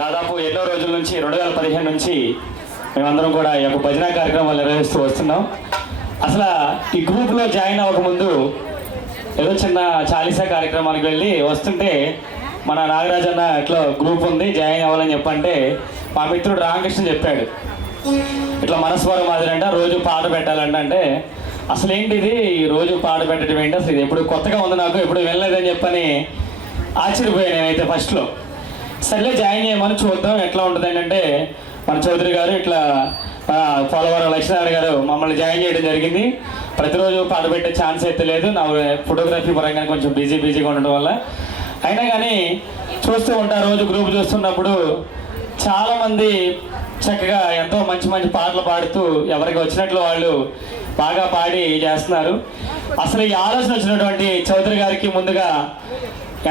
దాదాపు ఎన్నో రోజుల నుంచి 2015 నుంచి మేమందరం కూడా ఈ యొక్క భజన కార్యక్రమాలు నిర్వహిస్తూ వస్తున్నాం. అసలు ఈ గ్రూప్లో జాయిన్ అవ్వకముందు ఏదో చిన్న చాలీసా కార్యక్రమానికి వెళ్ళి వస్తుంటే మన నాగరాజన్న ఇట్లా గ్రూప్ ఉంది జాయిన్ అవ్వాలని చెప్పంటే మా మిత్రుడు రామకృష్ణ చెప్పాడు, ఇట్లా మనస్వరం మాదిరి అంట రోజు పాట పెట్టాలంట. అంటే అసలు ఏంటి ఇది రోజు పాట పెట్టడం ఏంటి, అసలు ఇది ఎప్పుడు కొత్తగా ఉంది, నాకు ఎప్పుడు వెళ్ళలేదని చెప్పని ఆశ్చర్యపోయాను నేనైతే ఫస్ట్లో. సర్లే జాయిన్ చేయమని చూద్దాం ఎట్లా ఉంటుంది ఏంటంటే మన చౌదరి గారు ఇట్లా ఫాలోవర్ లక్ష్మీనారాయణ గారు మమ్మల్ని జాయిన్ చేయడం జరిగింది. ప్రతిరోజు పాట పెట్టే ఛాన్స్ అయితే లేదు, నా ఫోటోగ్రఫీ పరంగా కొంచెం బిజీగా ఉండడం వల్ల. అయినా కానీ చూస్తూ ఉంటారు, రోజు గ్రూప్ చూస్తున్నప్పుడు చాలామంది చక్కగా ఎంతో మంచి మంచి పాటలు పాడుతూ ఎవరికి వచ్చినట్లు వాళ్ళు బాగా పాడి చేస్తున్నారు. అసలు ఈ ఆలోచన వచ్చినటువంటి చౌదరి గారికి ముందుగా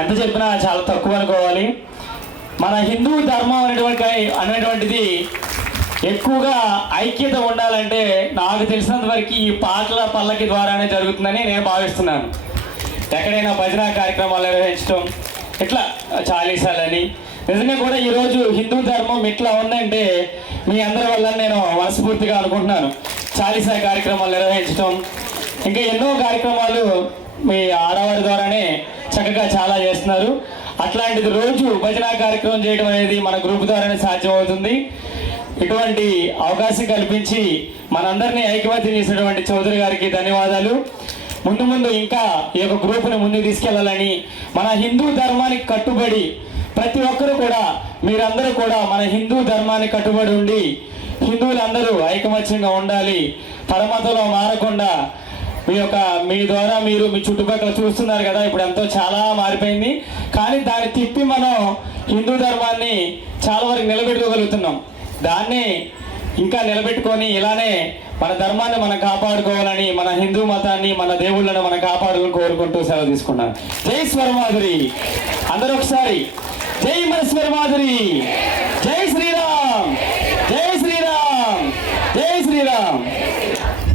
ఎంత చెప్పినా చాలా తక్కువ అనుకోవాలి. మన హిందూ ధర్మం అనేటువంటిది ఎక్కువగా ఐక్యత ఉండాలంటే నాకు తెలిసినంత వరకు ఈ పాటల పల్లకి ద్వారానే జరుగుతుందని నేను భావిస్తున్నాను. ఎక్కడైనా భజన కార్యక్రమాలు నిర్వహించడం, ఇట్లా చాలీసాలని, నిజంగా కూడా ఈరోజు హిందూ ధర్మం ఇట్లా ఉందంటే మీ అందరి వల్ల నేను మనస్ఫూర్తిగా అనుకుంటున్నాను. చాలీసా కార్యక్రమాలు నిర్వహించడం, ఇంకా ఎన్నో కార్యక్రమాలు మీ ఆడవారి ద్వారానే చక్కగా చాలా చేస్తున్నారు. అట్లాంటిది రోజు భజన కార్యక్రమం చేయడం అనేది మన గ్రూప్ ద్వారానే సాధ్యమవుతుంది. ఇటువంటి అవకాశం కల్పించి మనందరినీ ఐకమత్యం చేసినటువంటి చౌదరి గారికి ధన్యవాదాలు. ముందు ముందు ఇంకా ఈ యొక్క గ్రూప్ని ముందుకు తీసుకెళ్లాలని, మన హిందూ ధర్మానికి కట్టుబడి ప్రతి ఒక్కరూ కూడా మీరందరూ కూడా మన హిందూ ధర్మానికి కట్టుబడి ఉండి హిందువులందరూ ఐకమత్యంగా ఉండాలి, పరమతంలో మారకుండా. మీ ద్వారా మీరు మీ చుట్టుపక్కల చూస్తున్నారు కదా, ఇప్పుడు ఎంతో చాలా మారిపోయింది. కానీ దాన్ని తిప్పి మనం హిందూ ధర్మాన్ని చాలా వరకు నిలబెట్టుకోగలుగుతున్నాం. దాన్ని ఇంకా నిలబెట్టుకొని ఇలానే మన ధర్మాన్ని మనం కాపాడుకోవాలని, మన హిందూ మతాన్ని మన దేవుళ్ళను మనం కాపాడుకొని కోరుకుంటూ సెలవు తీసుకున్నాను. జై స్వరమాధురి. అందరూ ఒకసారి జై మన స్వరమాధురి. జై శ్రీరామ్, జై శ్రీరామ్, జై శ్రీరామ్.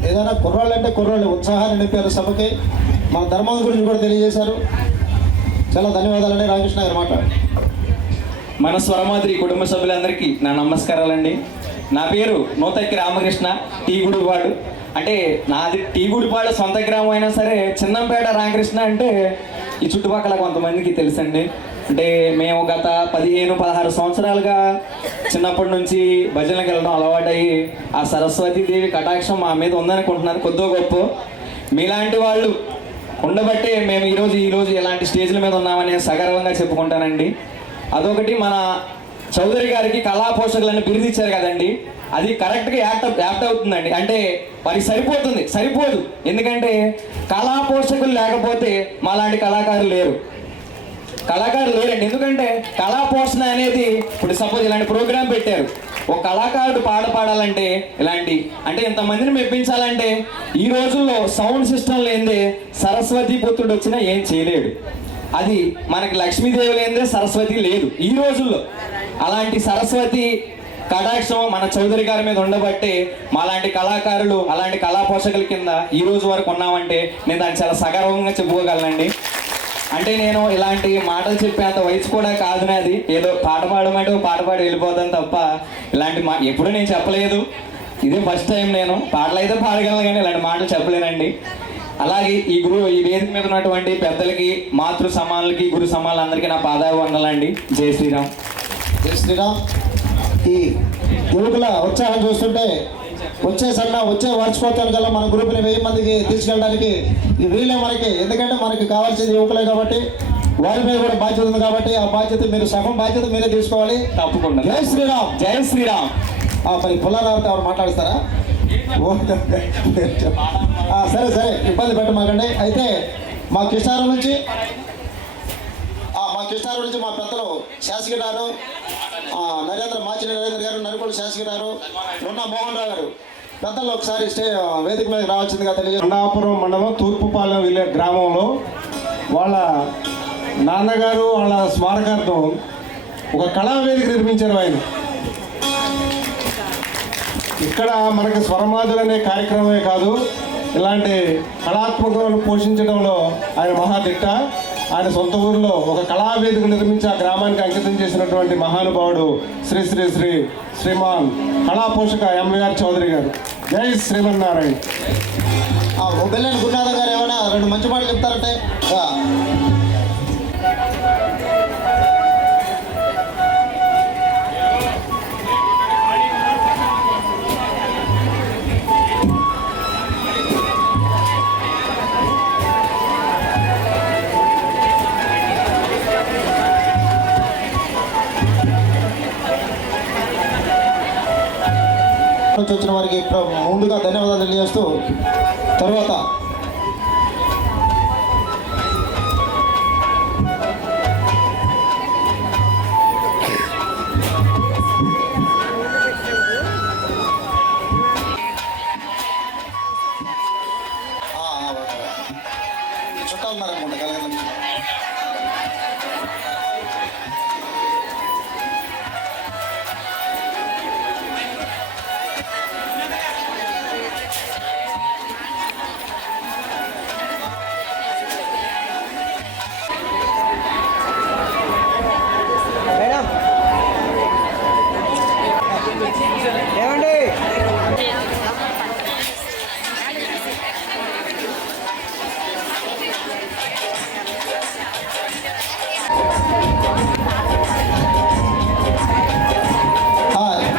ఏదైనా కుర్రాళ్ళు అంటే కుర్రాళ్ళు ఉత్సాహాన్ని నింపారు సభకి. మన ధర్మం గురించి కూడా తెలియజేశారు. చాలా ధన్యవాదాలండి. రామకృష్ణ గారు మాట. మన స్వరమాధురి కుటుంబ సభ్యులందరికీ నా నమస్కారాలండి. నా పేరు నూతక్కి రామకృష్ణ, టీగుడిపాడు. అంటే నాది టీగుడిపాడు సొంత గ్రామం అయినా సరే చిన్నంపేట రామకృష్ణ అంటే ఈ చుట్టుపక్కల కొంతమందికి తెలుసండి. అంటే మేము గత 15-16 సంవత్సరాలుగా చిన్నప్పటి నుంచి భజనలకు వెళ్ళడం అలవాటయ్యి ఆ సరస్వతీదేవి కటాక్షం మా మీద ఉందనుకుంటున్నాను. కొద్దో గొప్ప మీలాంటి వాళ్ళు ఉండబట్టే మేము ఈరోజు ఇలాంటి స్టేజ్ల మీద ఉన్నామని సగర్వంగా చెప్పుకుంటానండి. అదొకటి, మన చౌదరి గారికి కళా పోషకులను బిరుదిచ్చారు కదండి, అది కరెక్ట్గా యాక్ట్ అవుతుందండి. అంటే వారికి సరిపోదు. ఎందుకంటే కళా పోషకులు లేకపోతే మాలాంటి కళాకారులు లేరండి. ఎందుకంటే కళా పోషణ అనేది ఇప్పుడు సపోజ్ ఇలాంటి ప్రోగ్రాం పెట్టారు, ఒక కళాకారుడు పాడాలంటే ఇలాంటి అంటే ఇంతమందిని మెప్పించాలంటే ఈ రోజుల్లో సౌండ్ సిస్టమ్ లేనిదే సరస్వతి పుత్రుడు వచ్చినా ఏం చేయలేడు. అది మనకి లక్ష్మీదేవి లేనిదే సరస్వతి లేదు ఈ రోజుల్లో. అలాంటి సరస్వతి కటాక్షం మన చౌదరి గారి మీద ఉండబట్టే మాలాంటి కళాకారులు అలాంటి కళా పోషకుల కింద ఈ రోజు వరకు ఉన్నామంటే నేను దాన్ని చాలా సగర్వంగా చెప్పుకోగలనండి. అంటే నేను ఇలాంటి మాటలు చెప్పేంత వయసు కూడా కాదు నాది. ఏదో పాట పాడమంటే పాట పాడి వెళ్ళిపోతాను తప్ప ఇలాంటి ఎప్పుడూ నేను చెప్పలేదు. ఇదే ఫస్ట్ టైం. నేను పాటలు అయితే పాడగలను కానీ ఇలాంటి మాటలు చెప్పలేనండి. అలాగే ఈ వేదిక మీద ఉన్నటువంటి పెద్దలకి, మాతృ సమానులకి, గురు సమానులందరికీ నా పాదాభివందనాలండి. జై శ్రీరామ్. జై శ్రీరామ్. ఈ యువకుల ఉత్సాహం చూస్తుంటే వచ్చే వార్షికోత్సవం కల్లా మన గ్రూప్ని 1000 మందికి తీసుకెళ్ళడానికి ఈ వీళ్ళే మనకి. ఎందుకంటే మనకి కావాల్సింది యువకులే కాబట్టి వారి మీద కూడా బాధ్యత ఉంది కాబట్టి ఆ బాధ్యత మీరు సగం బాధ్యత మీరే తీసుకోవాలి. తప్పకుండా. జై శ్రీరామ్. జై శ్రీరామ్. మరి పుల్లారావుతో ఎవరు మాట్లాడుతారా? సరే ఇబ్బంది పెట్టమాకండి. అయితే మా కృష్ణారం నుంచి మా పెద్దలు శాసకి గారు, మాచిని నరేంద్ర గారు, నరుకోడు శాసకి గారు, నున్న మోహన్ రావు గారు పెద్దలు ఒకసారి వేదిక మీద రావాల్సిందిగా తెలియజేస్తారు. కొండాపురం మండలం తూర్పుపాలెం గ్రామంలో వాళ్ళ నాన్నగారు వాళ్ళ స్మారకార్థం ఒక కళావేదిక నిర్మించారు ఆయన. ఇక్కడ మనకి స్వరమాధులు అనే కార్యక్రమమే కాదు, ఇలాంటి కళాత్మకలను పోషించడంలో ఆయన మహాదిట్ట. ఆయన సొంత ఊరిలో ఒక కళావేదిక నిర్మించి ఆ గ్రామానికి అంకితం చేసినటువంటి మహానుభావుడు శ్రీ శ్రీ శ్రీ శ్రీమాన్ కళా పోషక ఎంవీఆర్ చౌదరి గారు. జై శ్రీమన్నారాయణ. బెల్లని గురునాథం గారు ఏమైనా 2 మంచి మాటలు చెప్తారంటే వచ్చిన వారికి ముందుగా ధన్యవాదాలు తెలియజేస్తూ తర్వాత చుట్టాలు ఉన్నారనుకుంటా కలగల నుంచి. మేడం ఏమండి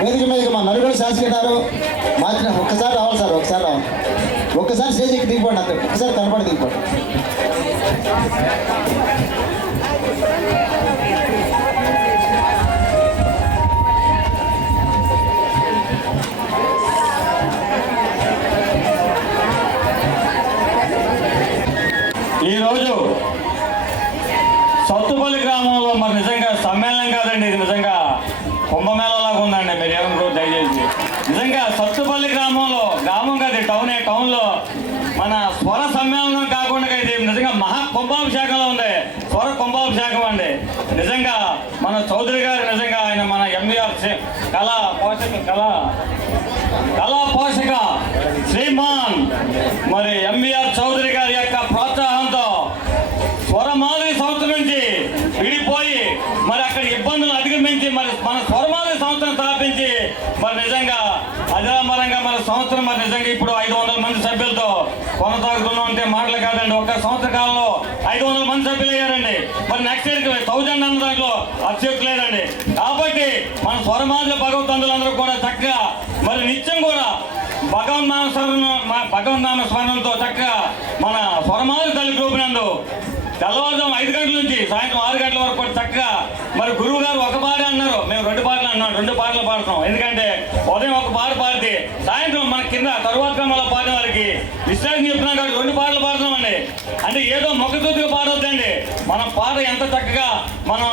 వేదిక మీదకి మా నలుగురు శాస్త్రి గారు మార్చిన ఒక్కసారి రావాలి సార్, ఒకసారి రావాలి, ఒక్కసారి స్టేజ్ ఎక్కి దిగిపోండి, అంతే ఒక్కసారి కనపడి దిగిపోండి. ఈరోజు సత్తుపల్లి గ్రామంలో మరి నిజంగా సమ్మేళనం కాదండి, ఇది నిజంగా కుంభమేళలాగా ఉందండి. మీరు ఏమనుకో దయచేసి. నిజంగా సత్తుపల్లి గ్రామం కాదు, టౌన్లో మన స్వర సమ్మేళనం కాకుండా ఇది నిజంగా మహా కుంభాభిషేకంలో ఉంది. స్వర కుంభాభిషేకం అండి. నిజంగా మన చౌదరి గారు నిజంగా ఆయన మన ఎంవీఆర్ కళా పోషక శ్రీమాన్ మరి ఎంవీఆర్ చౌదరి గారి యొక్క ప్రోత్సాహంతో స్వరమాధురి సంస్థ నుంచి విడిపోయి మరి అక్కడ ఇబ్బందులు అధిగమించి మరి మన స్వరమాధురి సంస్థను స్థాపించి మరి నిజంగా అజరామరంగా మన సంవత్సరం మరి నిజంగా ఇప్పుడు 500 మంది సభ్యులతో కొనసాగుతున్నాం అంటే మాటలు కాదండి. ఒక్క సంవత్సర కాలంలో 500 మంది సభ్యులు అయ్యారండి. మరి నెక్స్ట్ ఇయర్కి 1000 అన్న దాంట్లో అత్యుక్తి లేదండి. కాబట్టి మన స్వరమాధురి భగవద్బంధులందరూ కూడా చక్కగా మరి నిత్యం కూడా భగవన్నామ స్మరణంతో చక్కగా మన స్వరమాధురి తల్లి గ్రూప్ నందు తెల్లవారుజాము 5 గంటల నుంచి సాయంత్రం 6 గంటల వరకు కూడా చక్కగా మరి గురువు గారు ఒక పాట అన్నారు, మేము 2 పాటలు అన్నాం, 2 పాటలు పాడుతున్నాం. ఎందుకంటే ఉదయం ఒక పాట పాడితే సాయంత్రం మన కింద తరువాత క్రమంలో పాడిన వారికి విశ్లేషణ చెప్తున్నాం కాబట్టి 2 పాటలు పాడుతున్నామండి. అంటే ఏదో మొక్కతూతిగా పాడొద్దండి, మన పాట ఎంత చక్కగా మనం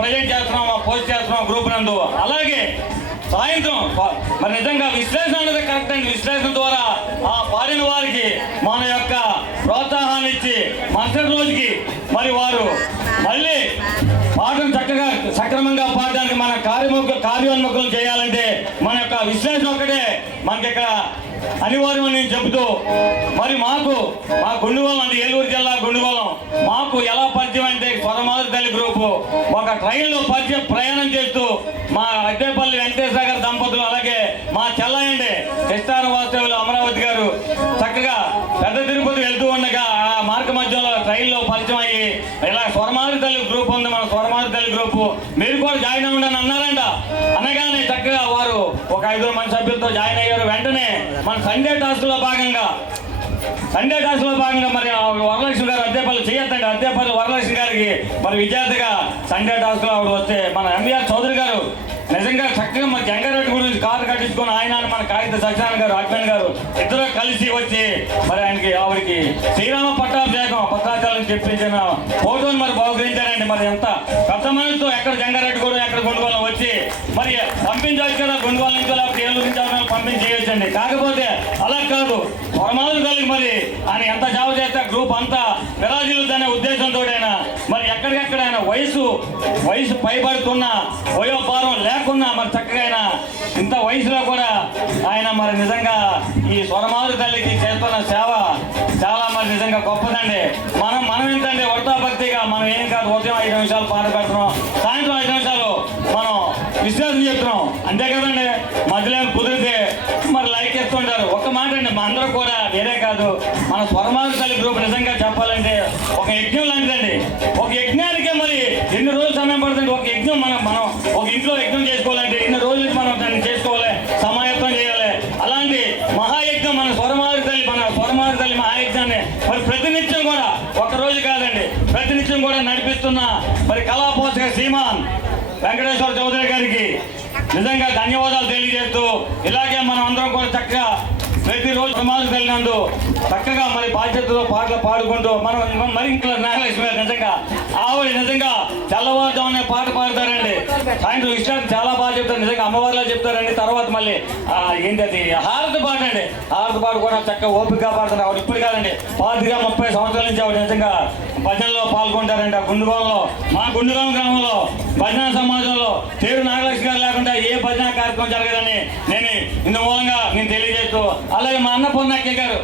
ప్రజెంట్ చేస్తున్నాం, పోస్ట్ చేస్తున్నాం గ్రూప్ నందు. అలాగే సాయంత్రం మరి నిజంగా విశ్లేషణ అనేది కరెక్ట్ అండి. విశ్లేషణ ద్వారా ఆ పాడిన వారికి మన యొక్క ప్రోత్సాహాన్ని ఇచ్చి మరుసటి రోజుకి మరి వారు మళ్ళీ పాటను చక్కగా సక్రమంగా పాడడానికి మన కార్యోన్ముఖులు చేయాలంటే మన యొక్క విశ్లేషణ ఒక్కటే మనకి ఇక్కడ అనివార్యం అని నేను చెబుతూ మరి మా గుండుగోళం అంటే ఏలూరు జిల్లా గుండుగోళం మాకు ఎలా పరిచయం అంటే స్వరమాధురి తల్లి గ్రూపు ఒక ట్రైన్లో ప్రయాణం చేస్తూ మా అడ్డేపల్లి వెంకటేశ్వర గారి దంపతులు అలాగే మా చెల్లయండి కృష్ణార వాస్తవులు అమరావతి గారు చక్కగా పెద్ద తిరుపతి వెళ్తూ ఉండగా ఆ మార్గ మధ్యలో ట్రైన్లో పరిచయం అయ్యి ఇలా స్వరమాధురి తల్లి గ్రూప్ ఉంది, మన స్వరమాధురి తల్లి గ్రూపు మీరు కూడా జాయిన్ అవ్వండి అని అన్నారంట. అనగానే చక్కగా వారు ఒక 5 మంది సభ్యులతో జాయిన్ అయ్యారు. వెంటనే మన సండే టాస్క్లో భాగంగా మరి వరలక్ష్మి గారు అద్దెపల్లి చేయొద్దండి, అద్దెపల్లి వరలక్ష్మి గారికి మరి విద్యార్థిగా సండే టాస్క్లో ఆవిడ వస్తే మన ఎంవీఆర్ చౌదరి గారు నిజంగా చక్కగా మన జంగారెడ్డి గురించి కారు కట్టించుకొని ఆయన మన కాగిత సత్యనారాయణ గారు అక్మన్ గారు ఇద్దరు కలిసి వచ్చి మరి ఆవిడకి శ్రీరామ పట్టాభిషేకం చెప్పించిన ఫోటోని మరి బహుకరించారండి. మరి ఎంత పెద్ద మనసుతో ఎక్కడ జంగారెడ్డి కూడా ఎక్కడ గుండుగోళం వచ్చి మరి పంపించవచ్చు కదా, గుండుగోళం నుంచి లేకపోతే ఏలూరు నుంచి పంపించేయచ్చండి. కాకపోతే అలా కాదు, స్వరమాధురి తల్లికి మరి ఆయన ఎంత సేవ చేస్తే గ్రూప్ అంతా విరాజిల్లుదనే ఉద్దేశంతో మరి ఎక్కడికెక్కడ ఇక్కడ ఆయన వయసు పైబడుతున్న వయోభారం లేకున్నా మరి చక్కగా ఆయన ఇంత వయసులో కూడా ఆయన మరి నిజంగా ఈ స్వరమాధురి తల్లికి చేస్తున్న సేవ చాలా మరి నిజంగా గొప్పదండి. మనం ఏంటంటే వృతాభక్తిగా మనం ఏం కాదు, ఉదయం 5 నిమిషాలు పాట పెడుతున్నాం, సాయంత్రం 5 నిమిషాలు మనం విశ్వాసం చెప్తున్నాం అంతే కదండి. మధ్యలో కుదిరితే మరి లైక్ ఇస్తుంటారు. ఒక మాట అండి, మా అందరూ కూడా వేరే కాదు, మన స్వరమాధురి తల్లి గ్రూప్ నిజంగా చెప్పాలంటే ఒక యజ్ఞం లాంటిదండి. ఒక యజ్ఞానికే మరి ఎన్ని రోజులు సమయం పడుతుంది. ఒక యజ్ఞం మనం ఒక ఇంట్లో యజ్ఞం చేసుకోవాలంటే ఎన్ని రోజులు మనం దాన్ని చేసుకోవాలి, సమాయత్తం చేయాలి. అలాంటి మహాయజ్ఞం మన స్వరమాధురి తల్లి మహాయజ్ఞాన్ని మరి ప్రతినిత్యం కూడా ఒక రోజు కాదండి, ప్రతినిత్యం కూడా నడిపిస్తున్న మరి కళాపోషక శ్రీమాన్ వెంకటేశ్వర చౌదరి గారికి నిజంగా ధన్యవాదాలు తెలియజేస్తూ, ఇలాగే మనం అందరం కూడా చక్కగా ప్రతిరోజు సమాజం కలిగినందు చక్కగా మరి బాధ్యతతో పాటలు పాడుకుంటూ మనం మరి ఇంకా నాగలక్ష్మి గారు నిజంగా ఆవిడ నిజంగా తెల్లవారుజామునే పాట పాడతారండి. సాయంత్రం ఇష్టాన్ని చాలా బాగా చెప్తారు, నిజంగా అమ్మవారిలా చెప్తారండి. తర్వాత మళ్ళీ ఏంటి అది హారతి పాట అండి, హారతి పాట కూడా చక్కగా ఓపికగా పాడతారు. ఆవిడ ఇప్పుడు కాదండి, 30 సంవత్సరాల నుంచి ఆవిడ నిజంగా భజనలో పాల్గొంటారండి. ఆ గుండుగోళంలో, మా గుండుగోళం గ్రామంలో భజన సమాజంలో తేరు నాగలక్ష్మి గారు లేకుండా ఏ భజన కార్యక్రమం జరగదని ఇందు మూలంగా నేను తెలియజేస్తూ, అలాగే మా అన్నపూర్ణాఖ్య గారు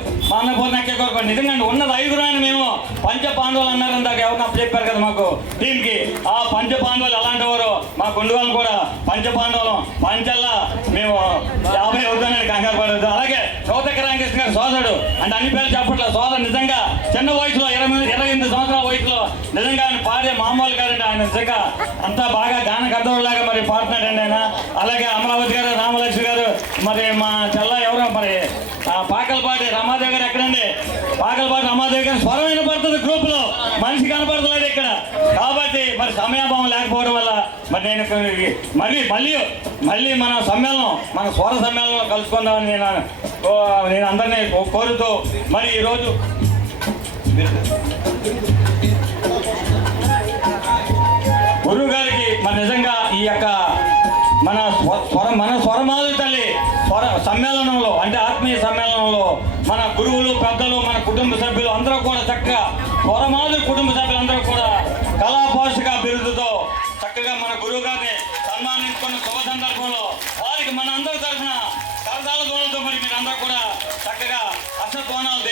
నిజంగా ఉన్నది 5 ఆయన మేము పంచ పాండవులు అన్నారు. ఇందాక ఎవరినప్పుడు చెప్పారు కదా మాకు టీంకి, ఆ పంచ పాండవులు ఎలాంటి వారు మా గుండుగోళం కూడా పంచ పాండవులు పంచల్లా మేము 50 అవుతానని కంగారు పడదు. అలాగే చౌతక రామకృష్ణ గారు సోదరుడు అంటే అన్ని పేర్లు చెప్పట్లేదు, సోదరు నిజంగా చిన్న వయసులో 28 సంవత్సరాల వయసులో నిజంగా ఆయన పాడే మామూలు కాదండి. ఆయన నిజంగా అంతా బాగా గాన గద్దరులాగా మరి పాడుతున్నాడండి ఆయన. అలాగే అమరావతి గారు, రామలక్ష్మి గారు, మరి మా చెల్ల ఎవరో మరి పాకలపాటి రమాదేవి గారు ఎక్కడండి, పాకలపాటి రమాదేవి గారు స్వరం వినపడుతుంది గ్రూప్ లో, మనిషి కనపడతలేదు ఇక్కడ. కాబట్టి మరి సమయాభావం లేకపోవడం వల్ల మరి నేను మళ్ళీ మన స్వర సమ్మేళనంలో కలుసుకుందామని నేను అందరినీ కోరుతూ మరి ఈరోజు గురువు గారికి మరి నిజంగా ఈ యొక్క మన స్వరమాధురి తల్లి సమ్మేళనంలో అంటే ఆత్మీయ సమ్మేళనంలో మన గురువులు, పెద్దలు, మన కుటుంబ సభ్యులు అందరూ కూడా చక్కగా స్వరమాధురి కుటుంబ సభ్యులందరూ కూడా కళాపోషక బిరుదుతో చక్కగా మన గురువు గారిని సన్మానించుకున్న శుభ సందర్భంలో వారికి మన అందరి తరఫున కరతాళ ధ్వనులతో మరి మీరందరూ కూడా చక్కగా హర్షధ్వానాలు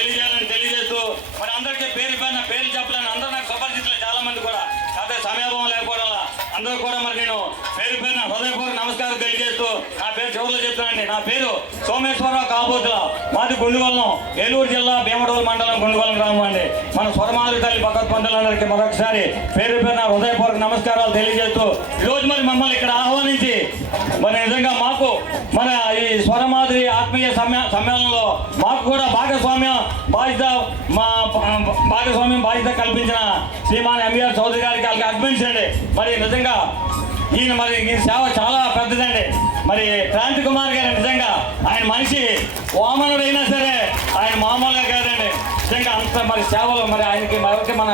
తెలియజేస్తూ మరి అందరికీ పేర్లు చెప్పలేని అందరూ నాకు సుపరిచితులే చాలా మంది కూడా, అదే సమయాభావం లేకపోవడం అందరూ కూడా మరి నేను పేరున హృదయపూర్వక నమస్కారం తెలియజేస్తూ నా పేరు చివరిలో చెప్తానండి. నా పేరు సోమేశ్వరరావు కాబోతుల, మాది గుండుగోళం, ఏలూరు జిల్లా భీమడోలు మండలం గుండుగోళం గ్రామం అండి. మన స్వరమాధురి తల్లి భగవత్పంతులందరికీ మరొకసారి పేరున హృదయపూర్వక నమస్కారాలు తెలియజేస్తూ ఈరోజు మరి మమ్మల్ని ఇక్కడ ఆహ్వానించి మరి నిజంగా మాకు మన ఈ స్వరమాధురి ఆత్మీయ సమ్మేళనంలో మాకు కూడా భాగస్వామ్యం బాధ్యత కల్పించిన శ్రీమాన్ ఎంవీఆర్ చౌదరి గారికి వాళ్ళకి అర్పించండి. మరి నిజంగా ఈ సేవ చాలా పెద్దదండి. మరి క్రాంతి కుమార్ గారు నిజంగా ఆయన మనిషి వామనుడైనా సరే ఆయన మామూలుగా కాదండి. నిజంగా అంత మరి సేవలు మరి ఆయనకి మన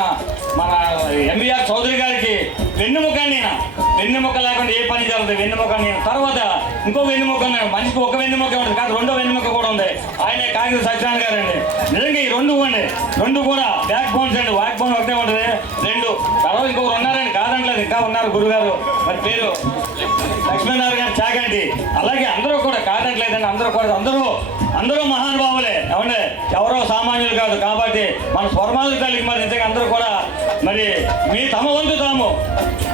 ఎంవీఆర్ చౌదరి గారికి వెన్నెముక లేకుండా ఏ పని జరుగుతుంది. వెన్నెముక తర్వాత ఇంకో వెన్నెముక మనిషికి ఒక వెన్నెముక ఉంటుంది కాదు, 2వ వెన్నెముక కూడా ఉంది. ఆయనే కాగిత సత్యనారాయణ గారు అండి. నిజంగా ఈ 2 కూడా బ్యాక్ బోన్స్ అండి. బ్యాక్ బోన్ ఒకటే ఉంటుంది, 2 తర్వాత ఇంకొకరు ఉన్నారండి కాదంటలేదు, ఇంకా ఉన్నారు గురుగారు మరి పేరు లక్ష్మీనారాయణ గారు చాగండి. అలాగే అందరూ కూడా కాదంటలేదండి, అందరూ మహానుభావులే అవునే, ఎవరో సామాన్యులు కాదు. కాబట్టి మన స్వరమాధురి తల్లికి మరి నిజంగా అందరూ కూడా మరి తమ వంతు తాము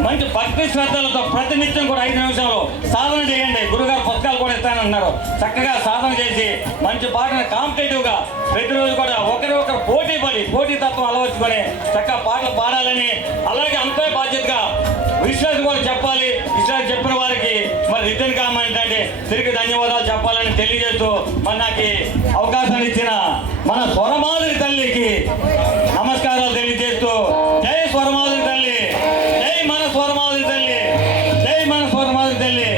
మంచి భక్తి శ్రద్ధలతో ప్రతినిత్యం కూడా 5 నిమిషాలు సాధన చేయండి. గురుగారు పుస్తకాలు కూడా ఇస్తానన్నారు. చక్కగా సాధన చేసి మంచి పాటను కాంపిటేటివ్గా ప్రతిరోజు కూడా ఒకరు పోటీతత్వం అలవర్చుకొని చక్కగా పాటలు పాడాలని, అలాగే అంతే బాధ్యతగా విశ్వాసం కూడా చెప్పాలి. విశ్వాసం చెప్పిన వారికి మరి రిటర్న్ కామెంట్ అంటే తిరిగి ధన్యవాదాలు చెప్పాలని తెలియజేస్తూ మరి నాకు అవకాశాన్ని ఇచ్చిన మన స్వరమాధురి తల్లికి నమస్కారాలు తెలియజేస్తూ జై స్వరమాధురి తల్లి, జై మన స్వరమాధురి తల్లి, జై మన స్వరమాధురి తల్లి.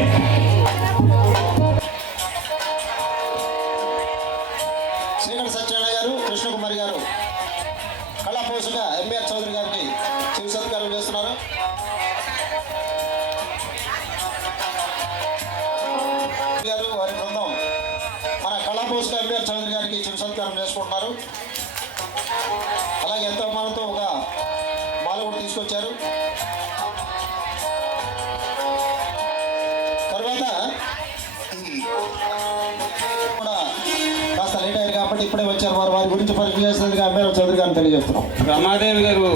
శ్రీగఢ సత్యనారాయణ గారు, కృష్ణకుమారి గారు కళాపోషక ఎంవీఆర్ చౌదరి గారికి చిరు సత్కారం చేస్తున్నారు. వారి బృందం మన కళాపోషక ఎంవీఆర్ చౌదరి గారికి చిరు సత్కారం చేసుకుంటున్నారు. అలాగే ఎంతో మనతో ఒక మాల కూడా తీసుకొచ్చారు. వచ్చారు. వారి గురించి పరిచయం చేసేందుకు ఎమ్మెల్యే చౌదరి గారిని తెలియజేస్తున్నాం. రమాదేవి గారు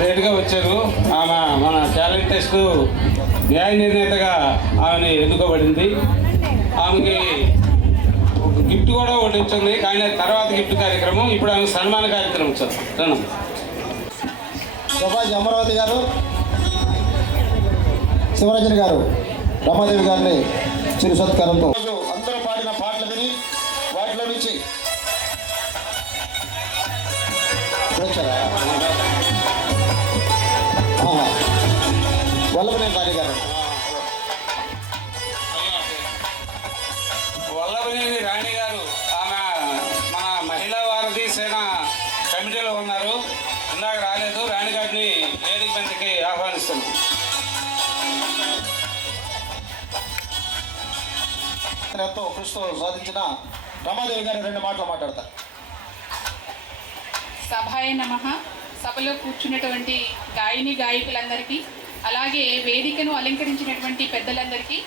లేట్గా వచ్చారు. ఆమె మన టాలెంట్ టెస్ట్ న్యాయ నిర్ణేతగా ఆమెని ఎన్నుకోబడింది. ఆమెకి ఒక గిఫ్ట్ కూడా ఒకటి వచ్చింది, కానీ తర్వాత గిఫ్ట్ కార్యక్రమం. ఇప్పుడు ఆమె సన్మాన కార్యక్రమం సార్. శోభాజీ అమరావతి గారు, శివరంజన్ గారు రమాదేవి గారిని చిరు సత్కారంతో అందరూ పాడిన పాటలు విని వాటిలో నుంచి వల్లభనేని రాణి గారు. వల్లభనేని రాణి గారు ఆమె మన మహిళా వారధి సేన కమిటీలో ఉన్నారు. ఇందాక రాలేదు. రాణి గారిని వేదిక మీదకి ఆహ్వానిస్తున్నాం. ఎంతో కృషితో సాధించిన రమాదేవి గారు 2 మాటలు మాట్లాడతారు. సభాయ నమః. సభలో కూర్చున్నటువంటి గాయకులందరికీ, అలాగే వేదికను అలంకరించినటువంటి పెద్దలందరికీ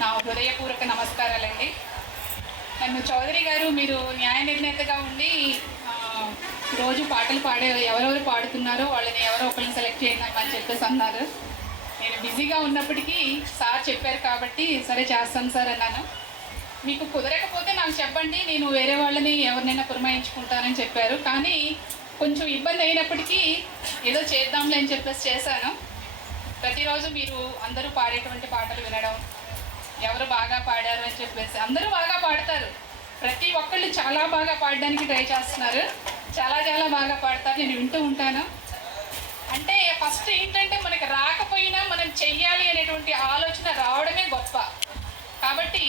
నా హృదయపూర్వక నమస్కారాలండి. నన్ను చౌదరి గారు మీరు న్యాయ నిర్ణేతగా ఉండి రోజు పాటలు ఎవరెవరు పాడుతున్నారో వాళ్ళని ఎవరో ఒకరిని సెలెక్ట్ చేయండి అని చెప్పేసి అన్నారు. నేను బిజీగా ఉన్నప్పటికీ సార్ చెప్పారు కాబట్టి సరే చేస్తాను సార్ అన్నాను. మీకు కుదరకపోతే నాకు చెప్పండి, నేను వేరే వాళ్ళని ఎవరినైనా పురమాయించుకుంటానని చెప్పారు. కానీ కొంచెం ఇబ్బంది అయినప్పటికీ ఏదో చేద్దాంలే అని చెప్పేసి చేశాను. ప్రతిరోజు మీరు అందరూ పాడేటువంటి పాటలు వినడం, ఎవరు బాగా పాడారు అని చెప్పేసి, అందరూ బాగా పాడతారు. ప్రతి ఒక్కళ్ళు చాలా బాగా పాడడానికి ట్రై చేస్తున్నారు. చాలా చాలా బాగా పాడతారు. నేను వింటూ ఉంటాను. అంటే ఫస్ట్ ఏంటంటే మనకి రాకపోయినా మనం చెయ్యాలి అనేటువంటి ఆలోచన రావడమే గొప్ప. కాబట్టి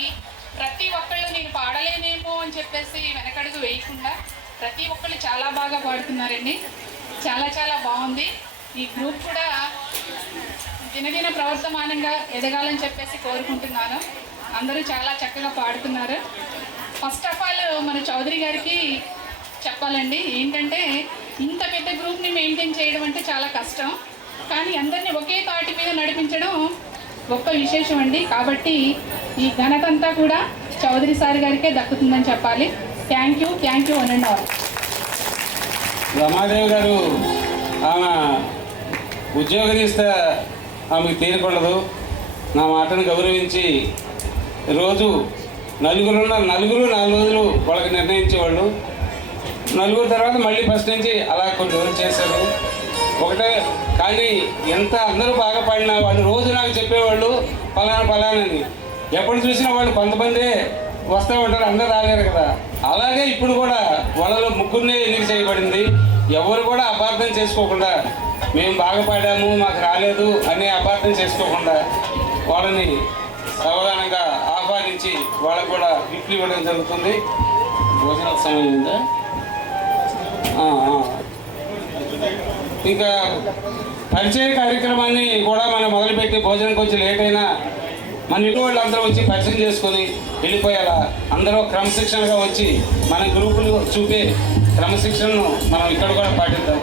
ప్రతి ఒక్కళ్ళు నేను పాడలేనేమో అని చెప్పేసి వెనకడుగు వేయకుండా ప్రతి ఒక్కళ్ళు చాలా బాగా పాడుతున్నారండి. చాలా చాలా బాగుంది. ఈ గ్రూప్ కూడా దినదిన ప్రవర్తమానంగా ఎదగాలని చెప్పేసి కోరుకుంటున్నాను. అందరూ చాలా చక్కగా పాడుతున్నారు. ఫస్ట్ ఆఫ్ ఆల్ మన చౌదరి గారికి చెప్పాలండి. ఏంటంటే ఇంత పెద్ద గ్రూప్ని మెయింటైన్ చేయడం అంటే చాలా కష్టం. కానీ అందరినీ ఒకే తాటి మీద నడిపించడం గొప్ప విశేషం అండి. కాబట్టి ఈ ఘనత అంతా కూడా చౌదరి సార్ గారికే దక్కుతుందని చెప్పాలి. థ్యాంక్ యూ అనండి ఆల్. రమాదేవి గారు ఆమె ఉద్యోగరీస్తే ఆమెకు తీరకూడదు. నా మాటను గౌరవించి రోజు నలుగురు 4 రోజులు వాళ్ళకి నిర్ణయించేవాళ్ళు. 4 తర్వాత మళ్ళీ ఫస్ట్ నుంచి అలా కొన్ని రోజులు చేశారు. ఒకటే కానీ ఎంత అందరూ బాగా పాడినా వాళ్ళు రోజు నాకు చెప్పేవాళ్ళు ఫలానని. ఎప్పుడు చూసినా వాళ్ళు కొంతమంది వస్తూ ఉంటారు, అందరూ రాలేరు కదా. అలాగే ఇప్పుడు కూడా వాళ్ళలో 3 ఎన్నిక చేయబడింది. ఎవరు కూడా అపార్థం చేసుకోకుండా మేము బాగా పాడాము మాకు రాలేదు అనే అపార్థం చేసుకోకుండా వాళ్ళని సావధానంగా ఆహ్వానించి వాళ్ళకు కూడా గిఫ్ట్లు ఇవ్వడం జరుగుతుంది. భోజనాల సమయం ఉందా? ఇంకా పరిచయ కార్యక్రమాన్ని కూడా మనం మొదలుపెట్టి భోజనం కొంచెం లేట్ అయినా మన ఇంటి వాళ్ళు అందరూ వచ్చి పరిచయం చేసుకొని వెళ్ళిపోయేలా అందరూ క్రమశిక్షణగా వచ్చి మన గ్రూపులు చూపే క్రమశిక్షణను మనం ఇక్కడ కూడా పాటిద్దాం.